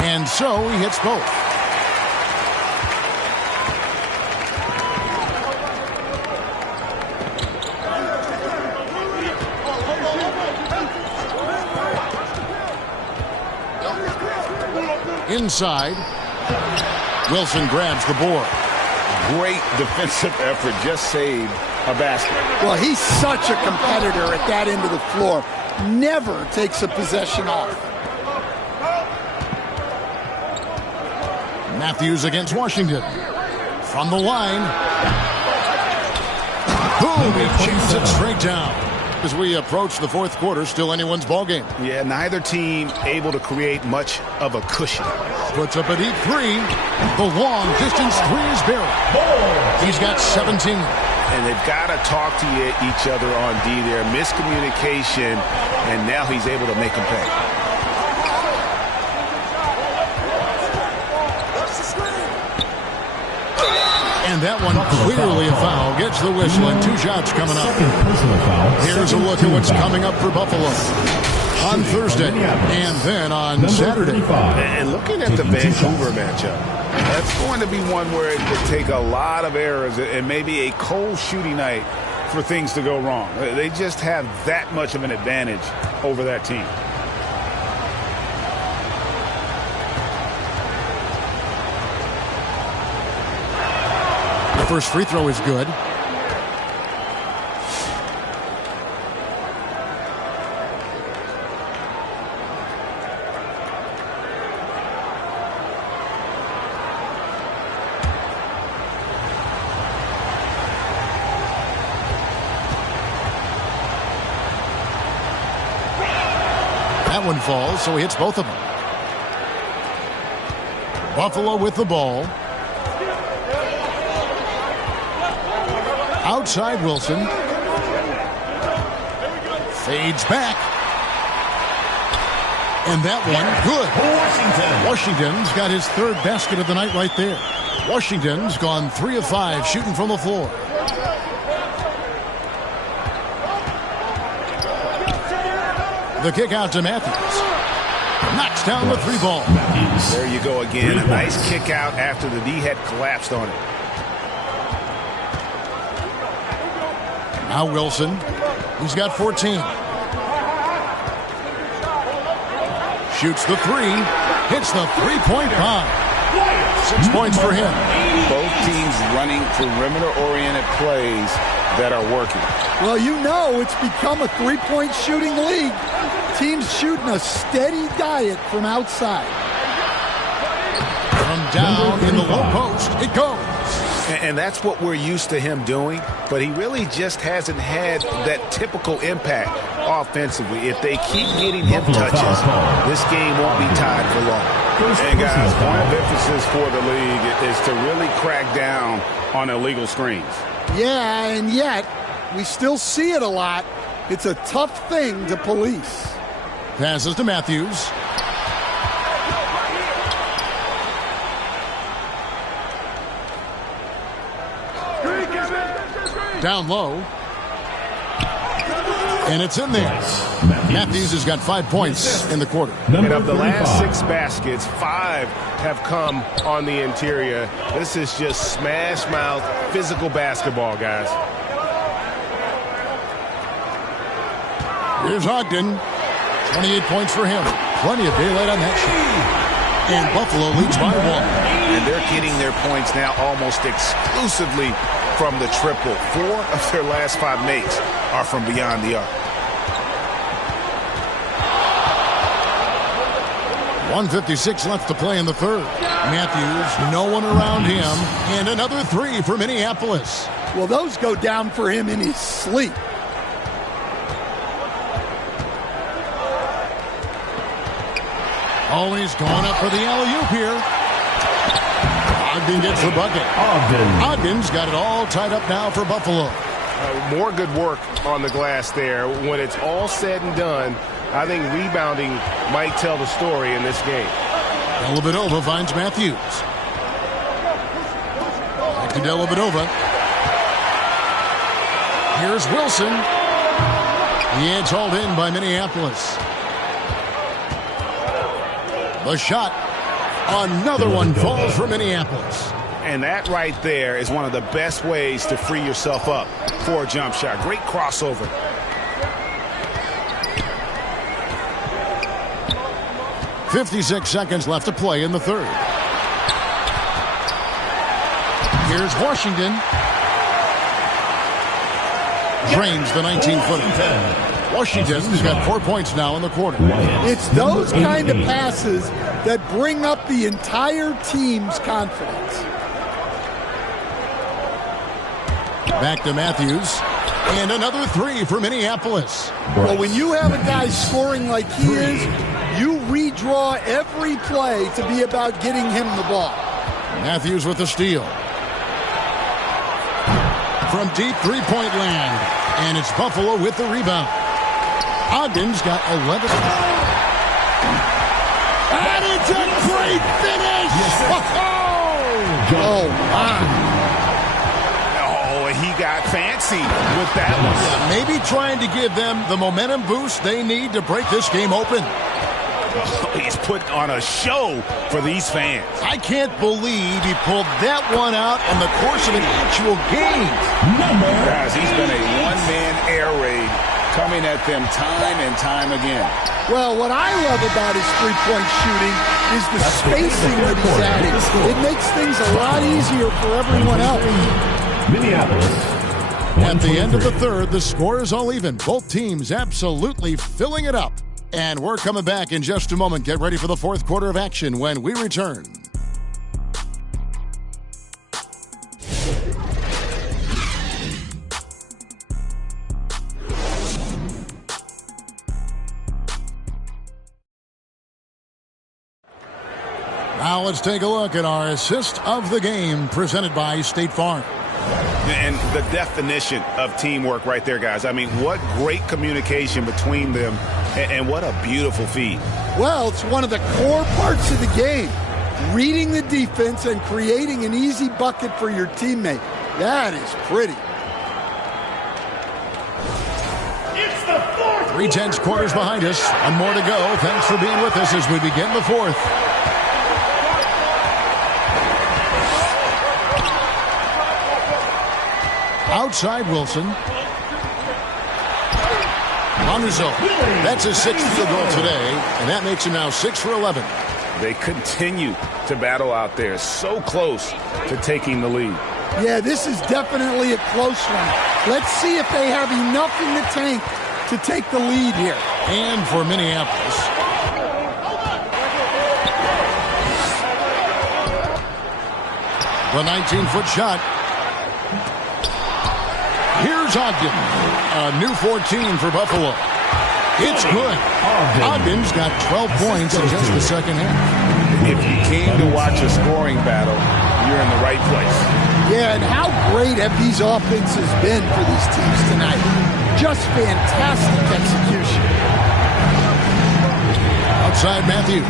And so he hits both. Inside, Wilson grabs the board. Great defensive effort, just saved a basket. Well, he's such a competitor at that end of the floor. Never takes a possession off. Matthews against Washington. From the line. Boom, he chips it straight down. As we approach the fourth quarter, still anyone's ballgame. Yeah, neither team able to create much of a cushion. Puts up a deep 3. The long distance 3 is buried. He's got 17. And they've got to talk to each other on D there. Miscommunication, and now he's able to make them pay. And that one clearly a foul. Gets the whistle and 2 shots coming up. Here's a look at what's coming up for Buffalo on Thursday and then on Saturday. And looking at the Vancouver matchup, that's going to be one where it would take a lot of errors and maybe a cold shooting night for things to go wrong. They just have that much of an advantage over that team. First free throw is good. That one falls, so he hits both of them. Buffalo with the ball. Outside Wilson. Fades back. And that one, good. Washington's got his 3rd basket of the night right there. Washington's gone 3 of 5 shooting from the floor. The kick out to Matthews. Knocks down the 3-ball. There you go again. A nice kick out after the knee had collapsed on it. Now Wilson. He's got 14. Shoots the 3. Hits the 3-point bomb. 6 points for him. Both teams running perimeter-oriented plays that are working. Well, you know it's become a three-point shooting league. Teams shooting a steady diet from outside. From down in the low post, it goes. And that's what we're used to him doing, but he really just hasn't had that typical impact offensively. If they keep getting him touches, this game won't be tied for long. And guys, point of emphasis for the league is to really crack down on illegal screens. Yeah, and yet we still see it a lot. It's a tough thing to police. Passes to Matthews. Down low. And it's in there. Matthews has got 5 points in the quarter. And of the last 6 baskets, 5 have come on the interior. This is just smash mouth, physical basketball, guys. Here's Ogden. 28 points for him. Plenty of daylight on that shot. And Buffalo leads by 1. And they're getting their points now almost exclusively from the triple. 4 of their last 5 makes are from beyond the arc. 1:56 left to play in the third. Matthews, no one around him, and another 3 for Minneapolis. Well, those go down for him in his sleep. Always going up for the alley-oop here. Ogden gets the bucket. Ogden's got it all tied up now for Buffalo. More good work on the glass there. When it's all said and done, I think rebounding might tell the story in this game. Dellavedova finds Matthews. Back to Dellavedova. Here's Wilson. It's hauled in by Minneapolis. The shot. Another one falls for Minneapolis. And that right there is one of the best ways to free yourself up for a jump shot. Great crossover. .56 seconds left to play in the third. Here's Washington. Drains the 19-footer. Washington's got 4 points now in the quarter. It's those kind of passes that bring up the entire team's confidence. Back to Matthews. And another 3 for Minneapolis. Well, when you have a guy scoring like he is, you redraw every play to be about getting him the ball. Matthews with the steal. From deep three-point land. And it's Buffalo with the rebound. Ogden's got 11. And it's a great finish! Oh, my. He got fancy with that one. Yeah, maybe trying to give them the momentum boost they need to break this game open. He's put on a show for these fans. I can't believe he pulled that one out in the course of an actual game. Guys, he's been a one-man air raid coming at them time and time again. Well, what I love about his three-point shooting is the spacing that he's adding. It makes things a lot easier for everyone else. Minneapolis. At the end of the third, the score is all even. Both teams absolutely filling it up. And we're coming back in just a moment. Get ready for the fourth quarter of action when we return. Now let's take a look at our assist of the game presented by State Farm. And the definition of teamwork right there, guys. I mean, what great communication between them, and what a beautiful feed. Well, it's one of the core parts of the game. reading the defense and creating an easy bucket for your teammate. That is pretty. It's the fourth. 3/10 quarters behind us. One more to go. Thanks for being with us as we begin the fourth. Outside Wilson. Vanderbilt. That's his 6th field goal today, and that makes him now 6 for 11. They continue to battle out there, so close to taking the lead. Yeah, this is definitely a close one. Let's see if they have enough in the tank to take the lead here. And for Minneapolis, the 19-foot shot. Here's Ogden. A new 14 for Buffalo. It's good. Ogden's got 12 points in just the second half. If you came to watch a scoring battle, you're in the right place. Yeah, and how great have these offenses been for these teams tonight? Just fantastic execution. Outside Matthews.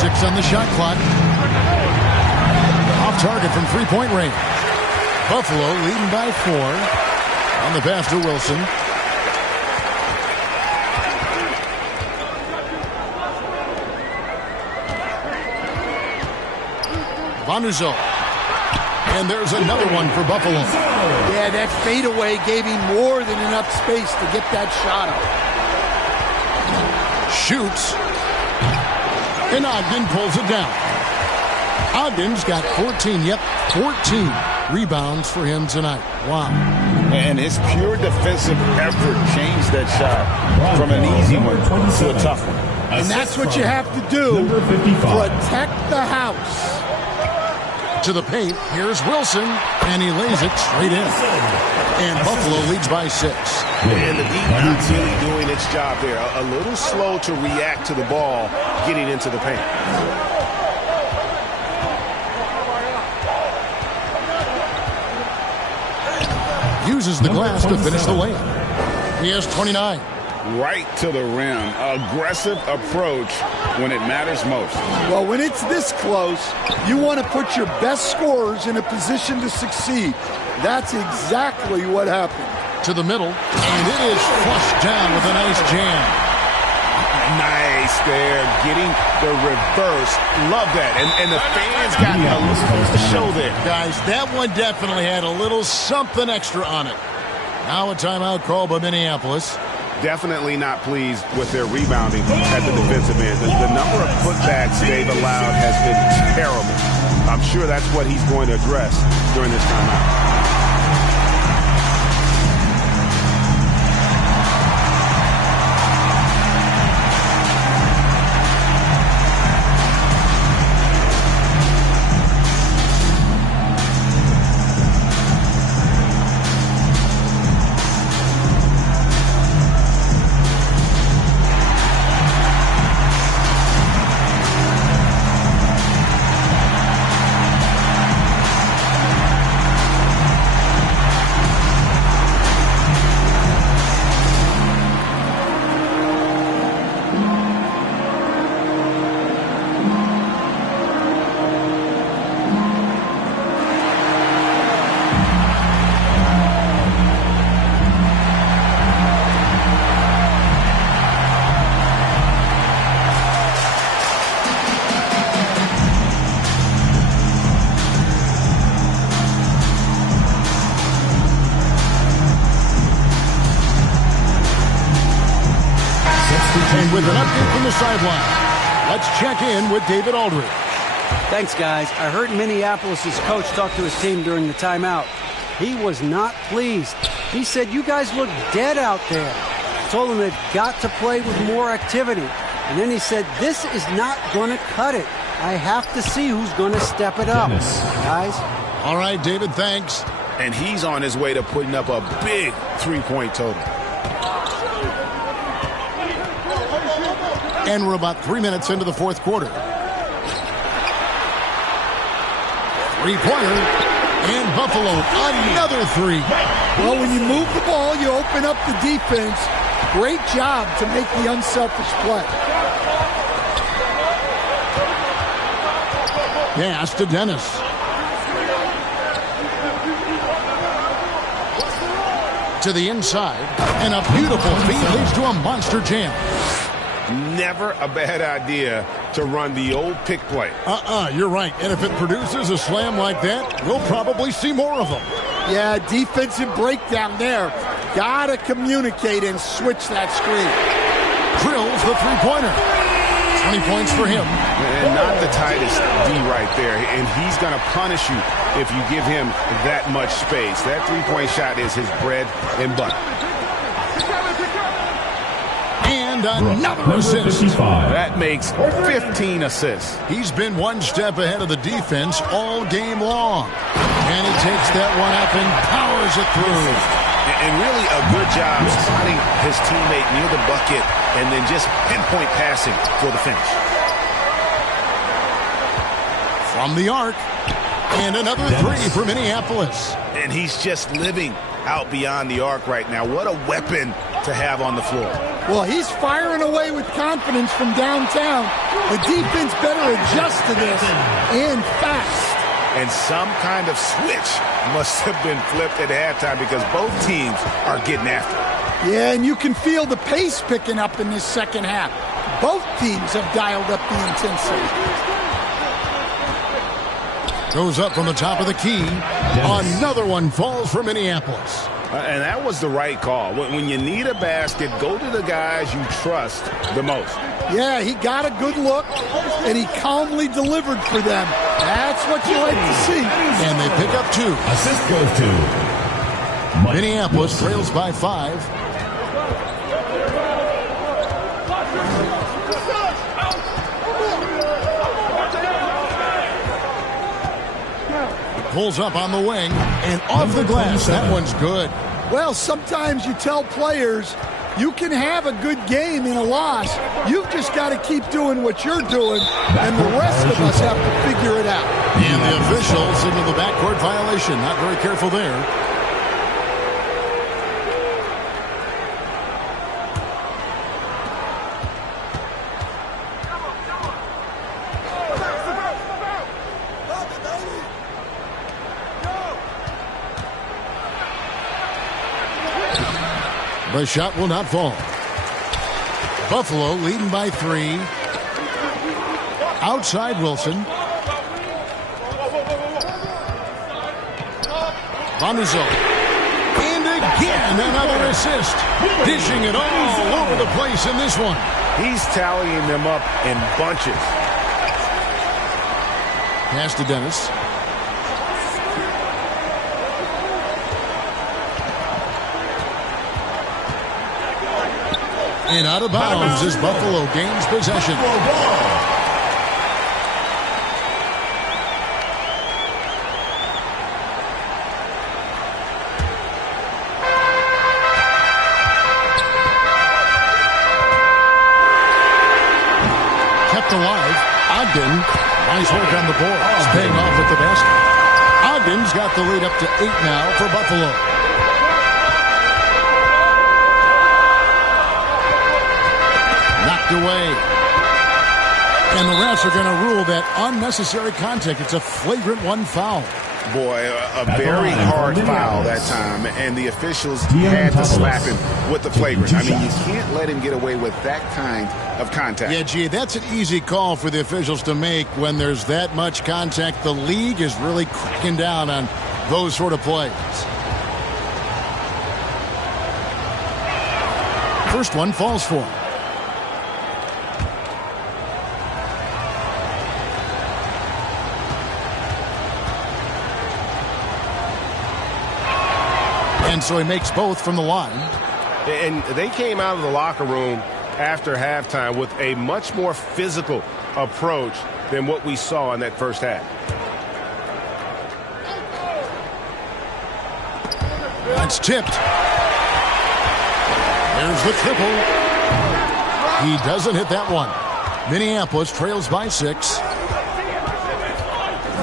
6 on the shot clock. Off target from three-point range. Buffalo leading by 4 on the pass to Wilson. Vanderbilt. And there's another one for Buffalo. Yeah, that fadeaway gave him more than enough space to get that shot up. Shoots. And Ogden pulls it down. Ogden's got 14. Yep, 14 rebounds for him tonight. Wow. And his pure defensive effort changed that shot from an easy one to a tough one. And that's what you have to do. Protect the house. To the paint, here's Wilson, and he lays it straight in. And Buffalo leads by 6. And the defense really doing its job there. A little slow to react to the ball getting into the paint. Uses the glass to finish the layup. He has 29. Right to the rim. Aggressive approach when it matters most. Well, when it's this close, you want to put your best scorers in a position to succeed. That's exactly what happened. To the middle, and it is flushed down with a nice jam. Nice there, getting the reverse. Love that. And the fans got a little to show there. Guys, that one definitely had a little something extra on it. Now a timeout called by Minneapolis. Definitely not pleased with their rebounding at the defensive end. The number of putbacks they've allowed has been terrible. I'm sure that's what he's going to address during this timeout. And with an update from the sideline, let's check in with David Aldridge. Thanks, guys. I heard Minneapolis' coach talk to his team during the timeout. He was not pleased. He said, you guys look dead out there. Told them they've got to play with more activity. And then he said, this is not going to cut it. I have to see who's going to step it up. Guys. All right, David, thanks. And he's on his way to putting up a big three-point total. And we're about 3 minutes into the fourth quarter. Three-pointer. And Buffalo, another three. Well, when you move the ball, you open up the defense. Great job to make the unselfish play. Pass to Dennis. To the inside, and a beautiful feed leads to a monster jam. Never a bad idea to run the old pick play. You're right. And if it produces a slam like that, we'll probably see more of them. Yeah, defensive breakdown there. Gotta communicate and switch that screen. Drills the three-pointer. 20 points for him. And not the tightest D right there. And he's going to punish you if you give him that much space. That three-point shot is his bread and butter. And another assist. That makes 15 assists. He's been one step ahead of the defense all game long. And he takes that one up and powers it through. And really a good job spotting his teammate near the bucket and then just pinpoint passing for the finish. From the arc. And another three for Minneapolis. And he's just living out beyond the arc right now. What a weapon to have on the floor. Well, he's firing away with confidence from downtown. The defense better adjust to this, and fast. And some kind of switch must have been flipped at halftime because both teams are getting after it. Yeah, and you can feel the pace picking up in this second half. Both teams have dialed up the intensity. Goes up from the top of the key. Another one falls for Minneapolis. And that was the right call. When you need a basket, go to the guys you trust the most. Yeah, he got a good look, and he calmly delivered for them. That's what you like to see. And they pick up two. Assist goes to Minneapolis trails by 5. Pulls up on the wing and off the glass. That one's good. Well, sometimes you tell players you can have a good game in a loss. You've just got to keep doing what you're doing, and the rest of us have to figure it out. And the officials signal the backcourt violation. Not very careful there. The shot will not fall. Buffalo leading by 3. Outside Wilson. Bonuzo. And again, another assist. Dishing it all over the place in this one. He's tallying them up in bunches. Pass to Dennis. And out of bounds as Buffalo gains possession. Kept alive. Ogden. Nice work on the board. It's paying off with the basket. Ogden's got the lead up to 8 now for Buffalo. Knocked away. And the refs are going to rule that unnecessary contact. It's a flagrant one foul. Boy, a very hard foul that time, and the officials had to slap him with the flagrant. I mean, you can't let him get away with that kind of contact. Yeah, gee, that's an easy call for the officials to make when there's that much contact. The league is really cracking down on those sort of plays. First one falls for him. And so he makes both from the line. And they came out of the locker room after halftime with a much more physical approach than what we saw in that first half. That's tipped. There's the triple. He doesn't hit that one. Minneapolis trails by 6.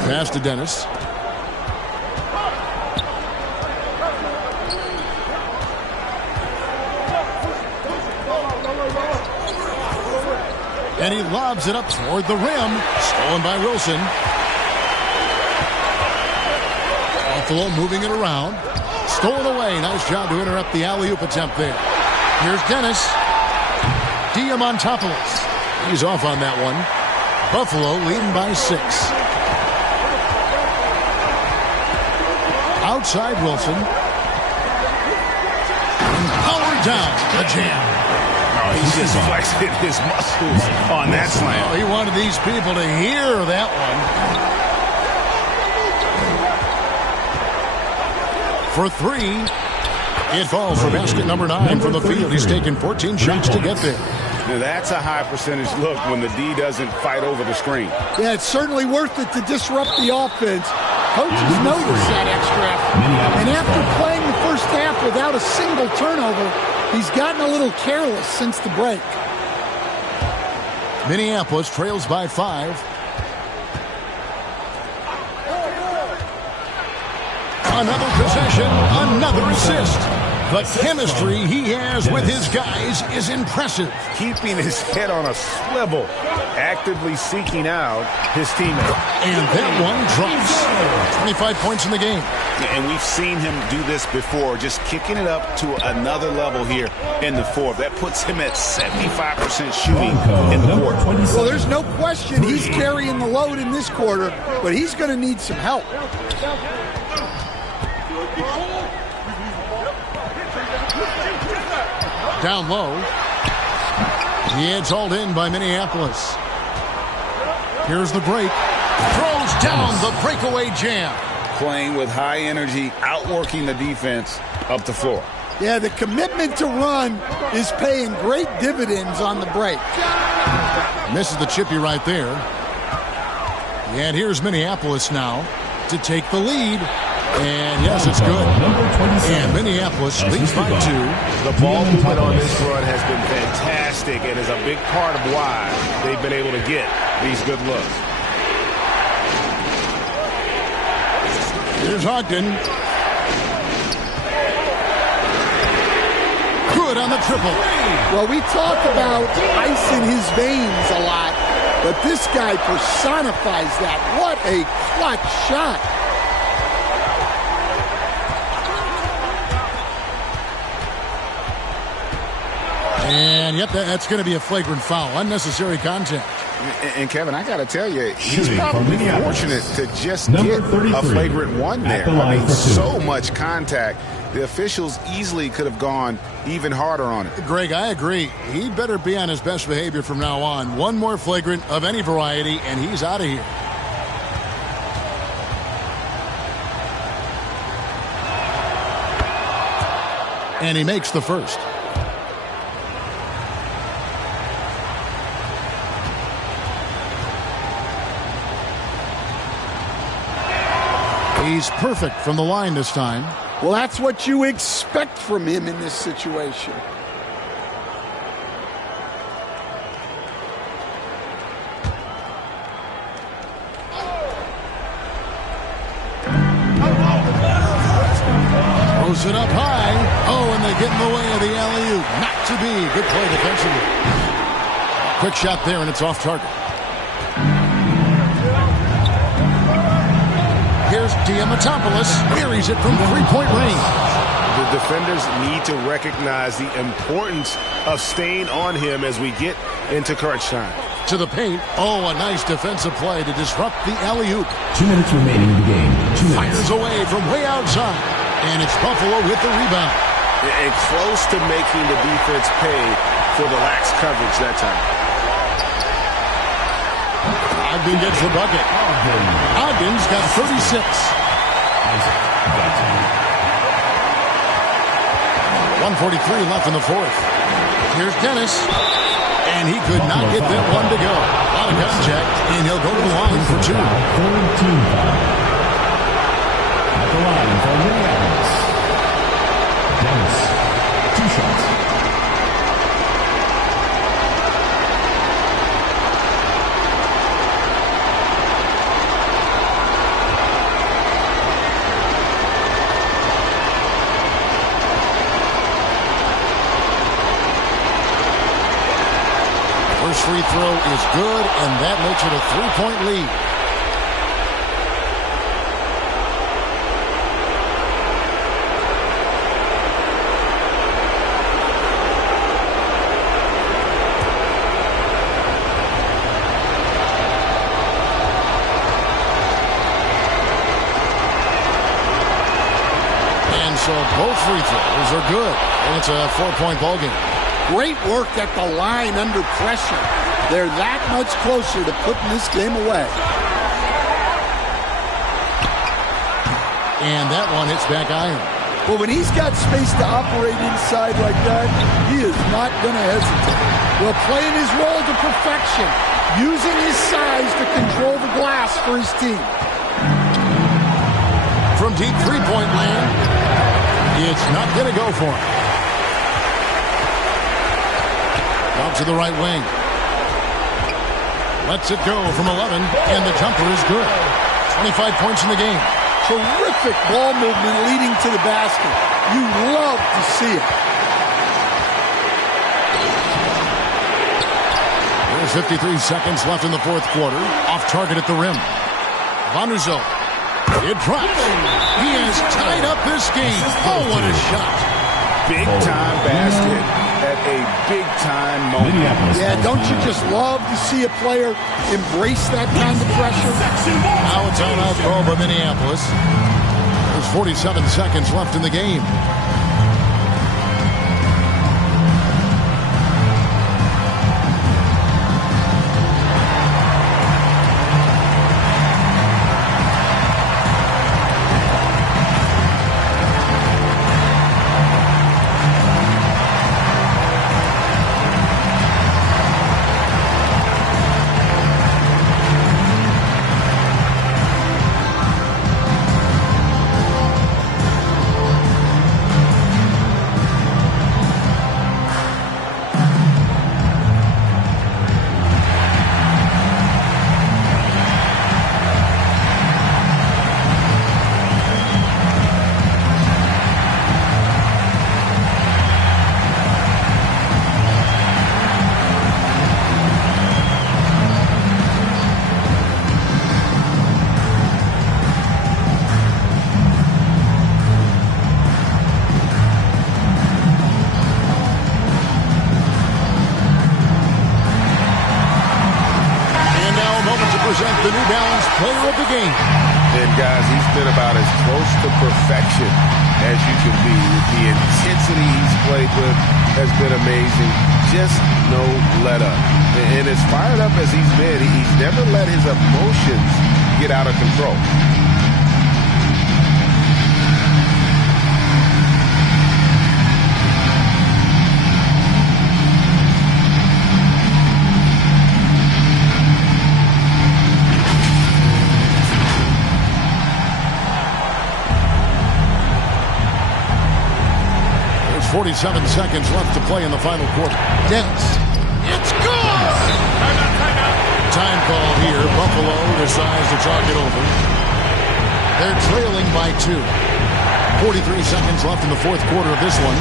Pass to Dennis. And he lobs it up toward the rim. Stolen by Wilson. Buffalo moving it around. Stolen away. Nice job to interrupt the alley-oop attempt there. Here's Dennis. Diamantopoulos. He's off on that one. Buffalo leading by 6. Outside Wilson. Powered down. The jam. Oh, he's just flexing his muscles on that slam. Oh, he wanted these people to hear that one. For 3. It falls for basket number 9 from the field. He's taken 14 shots to get there. Now that's a high percentage look when the D doesn't fight over the screen. Yeah, it's certainly worth it to disrupt the offense. Coaches notice that extra effort. And after playing the first half without a single turnover, he's gotten a little careless since the break. Minneapolis trails by 5. Another possession, another assist. The chemistry he has with his guys is impressive. Keeping his head on a swivel, actively seeking out his teammates. And that one drops. 25 points in the game. And we've seen him do this before, just kicking it up to another level here in the fourth. That puts him at 75% shooting in the quarter. Well, there's no question he's carrying the load in this quarter, but he's going to need some help. Down low. It's hauled in by Minneapolis. Here's the break. Throws down the breakaway jam. Playing with high energy, outworking the defense up the floor. Yeah, the commitment to run is paying great dividends on the break. Misses the chippy right there. And here's Minneapolis now to take the lead. And yes, it's good. And Minneapolis leads by 2. The ball movement on this run has been fantastic and is a big part of why they've been able to get these good looks. Here's Ogden. Good on the triple. Well, we talk about ice in his veins a lot, but this guy personifies that. What a clutch shot. And, yep, that's going to be a flagrant foul. Unnecessary contact. And Kevin, I got to tell you, he's probably fortunate to just get a flagrant one there. I mean, so much contact. The officials easily could have gone even harder on it. Greg, I agree. He'd better be on his best behavior from now on. One more flagrant of any variety, and he's out of here. And he makes the first. He's perfect from the line this time. Well, that's what you expect from him in this situation. Throws it up high. Oh, and they get in the way of the alley-oop. Not to be. Good play defensively. Quick shot there, and it's off target. Here's Diamantopoulos. Buries it from three-point range. The defenders need to recognize the importance of staying on him as we get into crunch time. To the paint. Oh, a nice defensive play to disrupt the alley-oop. 2 minutes remaining in the game. 2 minutes. Fires away from way outside. And it's Buffalo with the rebound. And close to making the defense pay for the lax coverage that time. Ogden gets the bucket. Ogden's got 36. 1:43 left in the fourth. Here's Dennis. And he could not get that one to go. Out of contact, and he'll go to the line for 2. 14 foul. At the line for Minneapolis. Dennis, 2 shots. First free throw is good, and that makes it a 3-point lead. so both free throws are good. And it's a 4-point ball game. Great work at the line under pressure. They're that much closer to putting this game away. And that one hits back iron. Well, when he's got space to operate inside like that, he is not going to hesitate. Well, playing his role to perfection, using his size to control the glass for his team. From deep three-point land, it's not going to go for him. Out to the right wing. Lets it go from 11, and the jumper is good. 25 points in the game. Terrific ball movement leading to the basket. You love to see it. There's 53 seconds left in the fourth quarter. Off target at the rim. Van der Zilk. It drops. He has tied up this game. Oh, what a shot. Big-time basket at a big-time moment. Yeah, don't you just love to see a player embrace that kind of pressure? Now a timeout call by Minneapolis. There's 47 seconds left in the game. The New Balance player of the game. And guys, he's been about as close to perfection as you can be. The intensity he's played with has been amazing. Just no let up. And as fired up as he's been, he's never let his emotions get out of control. There's 47 seconds left to play in the final quarter. Dennis. It's good! Time call here. Buffalo decides to chalk it over. They're trailing by 2. 43 seconds left in the fourth quarter of this one.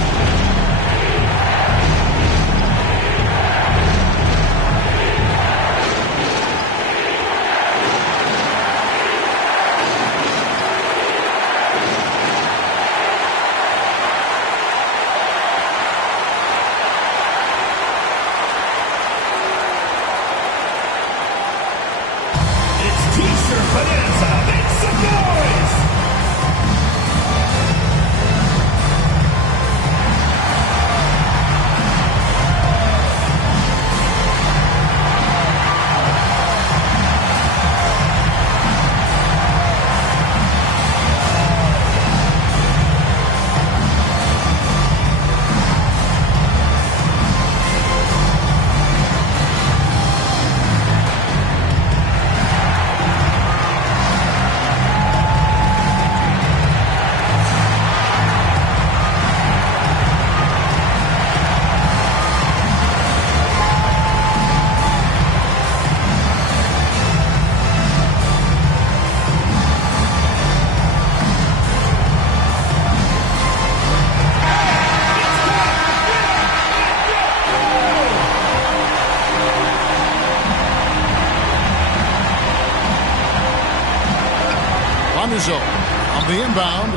On the inbound,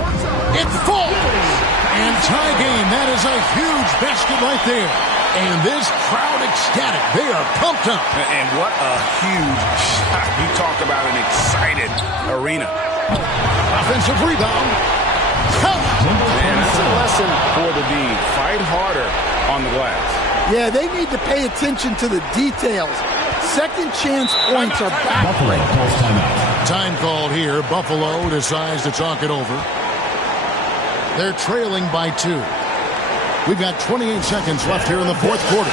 it falls! And tie game, that is a huge basket right there. And this crowd ecstatic. They are pumped up. And what a huge shot. You talk about an excited arena. Offensive rebound. Count. Man, chasing for the lead. Fight harder on the glass. Yeah, they need to pay attention to the details. Second chance points are back. Buffalo calls timeout. Time called here. Buffalo decides to talk it over. They're trailing by 2. We've got 28 seconds left here in the fourth quarter.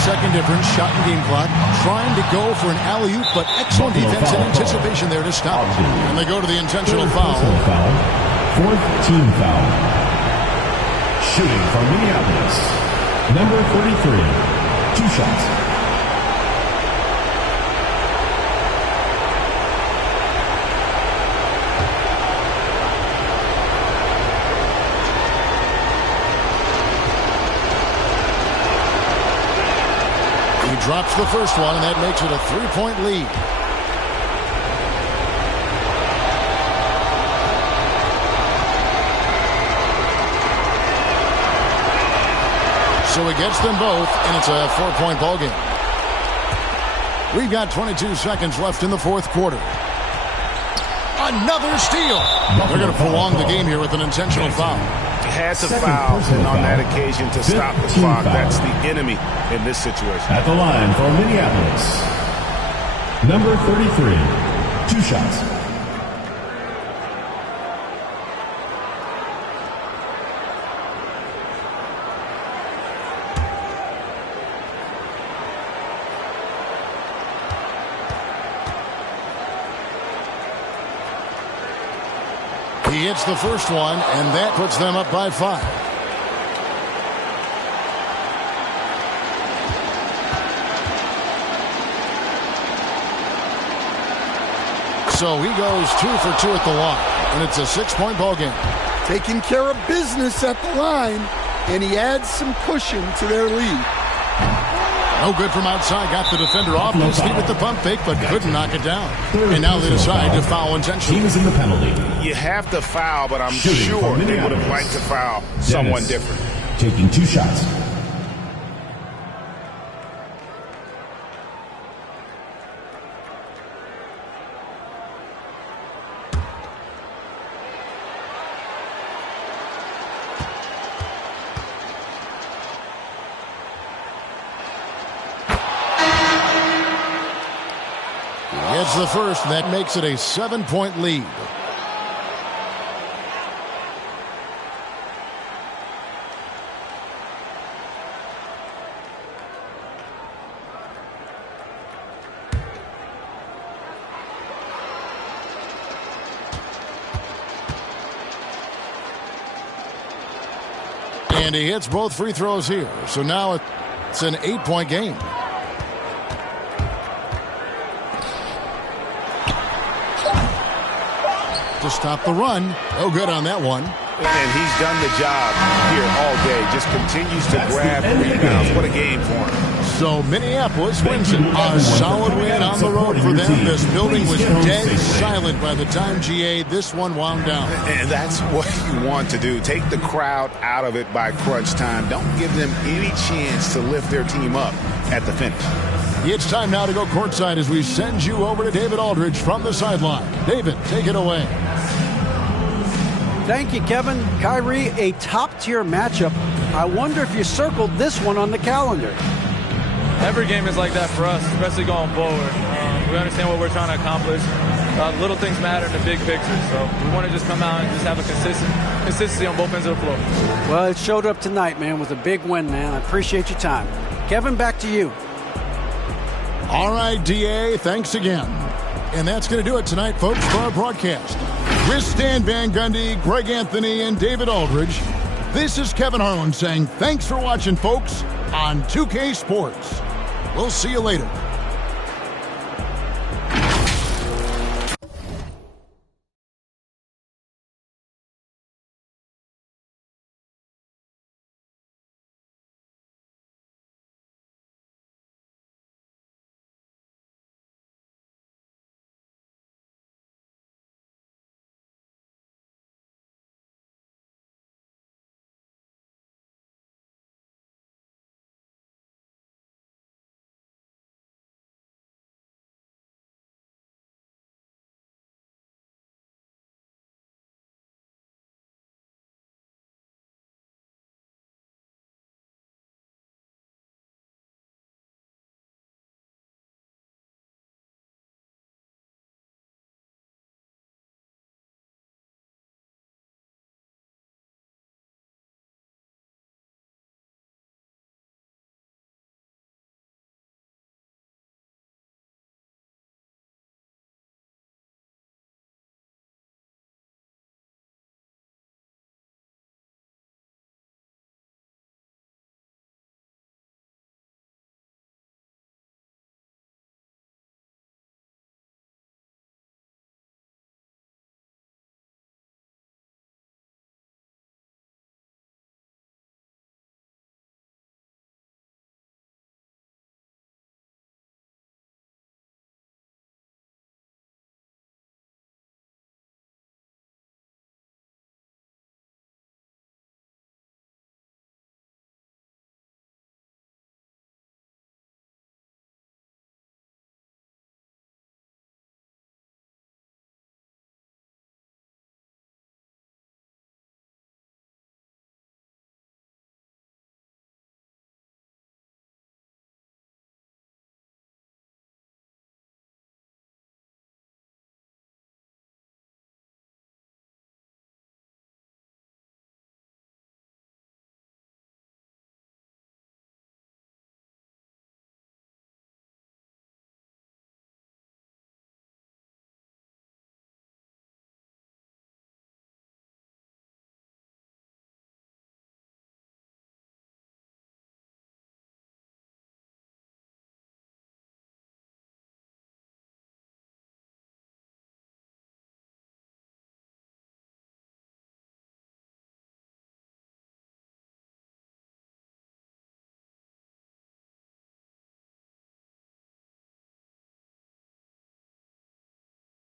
Second difference, shot and game clock. Trying to go for an alley-oop, but excellent defense and anticipation there to stop. And they go to the intentional foul. Fourth team foul. Shooting from Minneapolis. Number 33. 2 shots. Drops the first one, and that makes it a 3-point lead. So he gets them both, and it's a 4-point ball game. We've got 22 seconds left in the fourth quarter. Another steal. They're going to prolong the game here with an intentional foul. Had to foul, and on that occasion to stop the clock. That's the enemy in this situation. At the line for Minneapolis, number 33, 2 shots. He hits the first one, and that puts them up by 5. So he goes 2 for 2 at the line, and it's a 6-point ball game. Taking care of business at the line, and he adds some cushion to their lead. No good from outside. Got the defender off his feet with the pump fake, but couldn't knock it down. And now they decide to foul intentionally. Team is in the penalty. You have to foul, but I'm sure they would have liked to foul someone different. Taking 2 shots. Gets the first, and that makes it a 7-point lead. And he hits both free throws here. So now it's an 8-point game. To stop the run. No good on that one. And he's done the job here all day. Just continues to grab rebounds. What a game for him. So Minneapolis wins it. A solid win on the road for them. This building was dead silent by the time, GA, this one wound down. And that's what you want to do. Take the crowd out of it by crunch time. Don't give them any chance to lift their team up at the finish. It's time now to go courtside as we send you over to David Aldridge from the sideline. David, take it away. Thank you, Kevin. Kyrie, a top-tier matchup. I wonder if you circled this one on the calendar. Every game is like that for us, especially going forward. We understand what we're trying to accomplish. Little things matter in the big picture, so we want to just come out and just have a consistency on both ends of the floor. Well, it showed up tonight, man, with a big win, man. I appreciate your time. Kevin, back to you. All right, DA, thanks again. And that's going to do it tonight, folks, for our broadcast. With Stan Van Gundy, Greg Anthony, and David Aldridge, this is Kevin Harlan saying thanks for watching, folks, on 2K Sports. We'll see you later.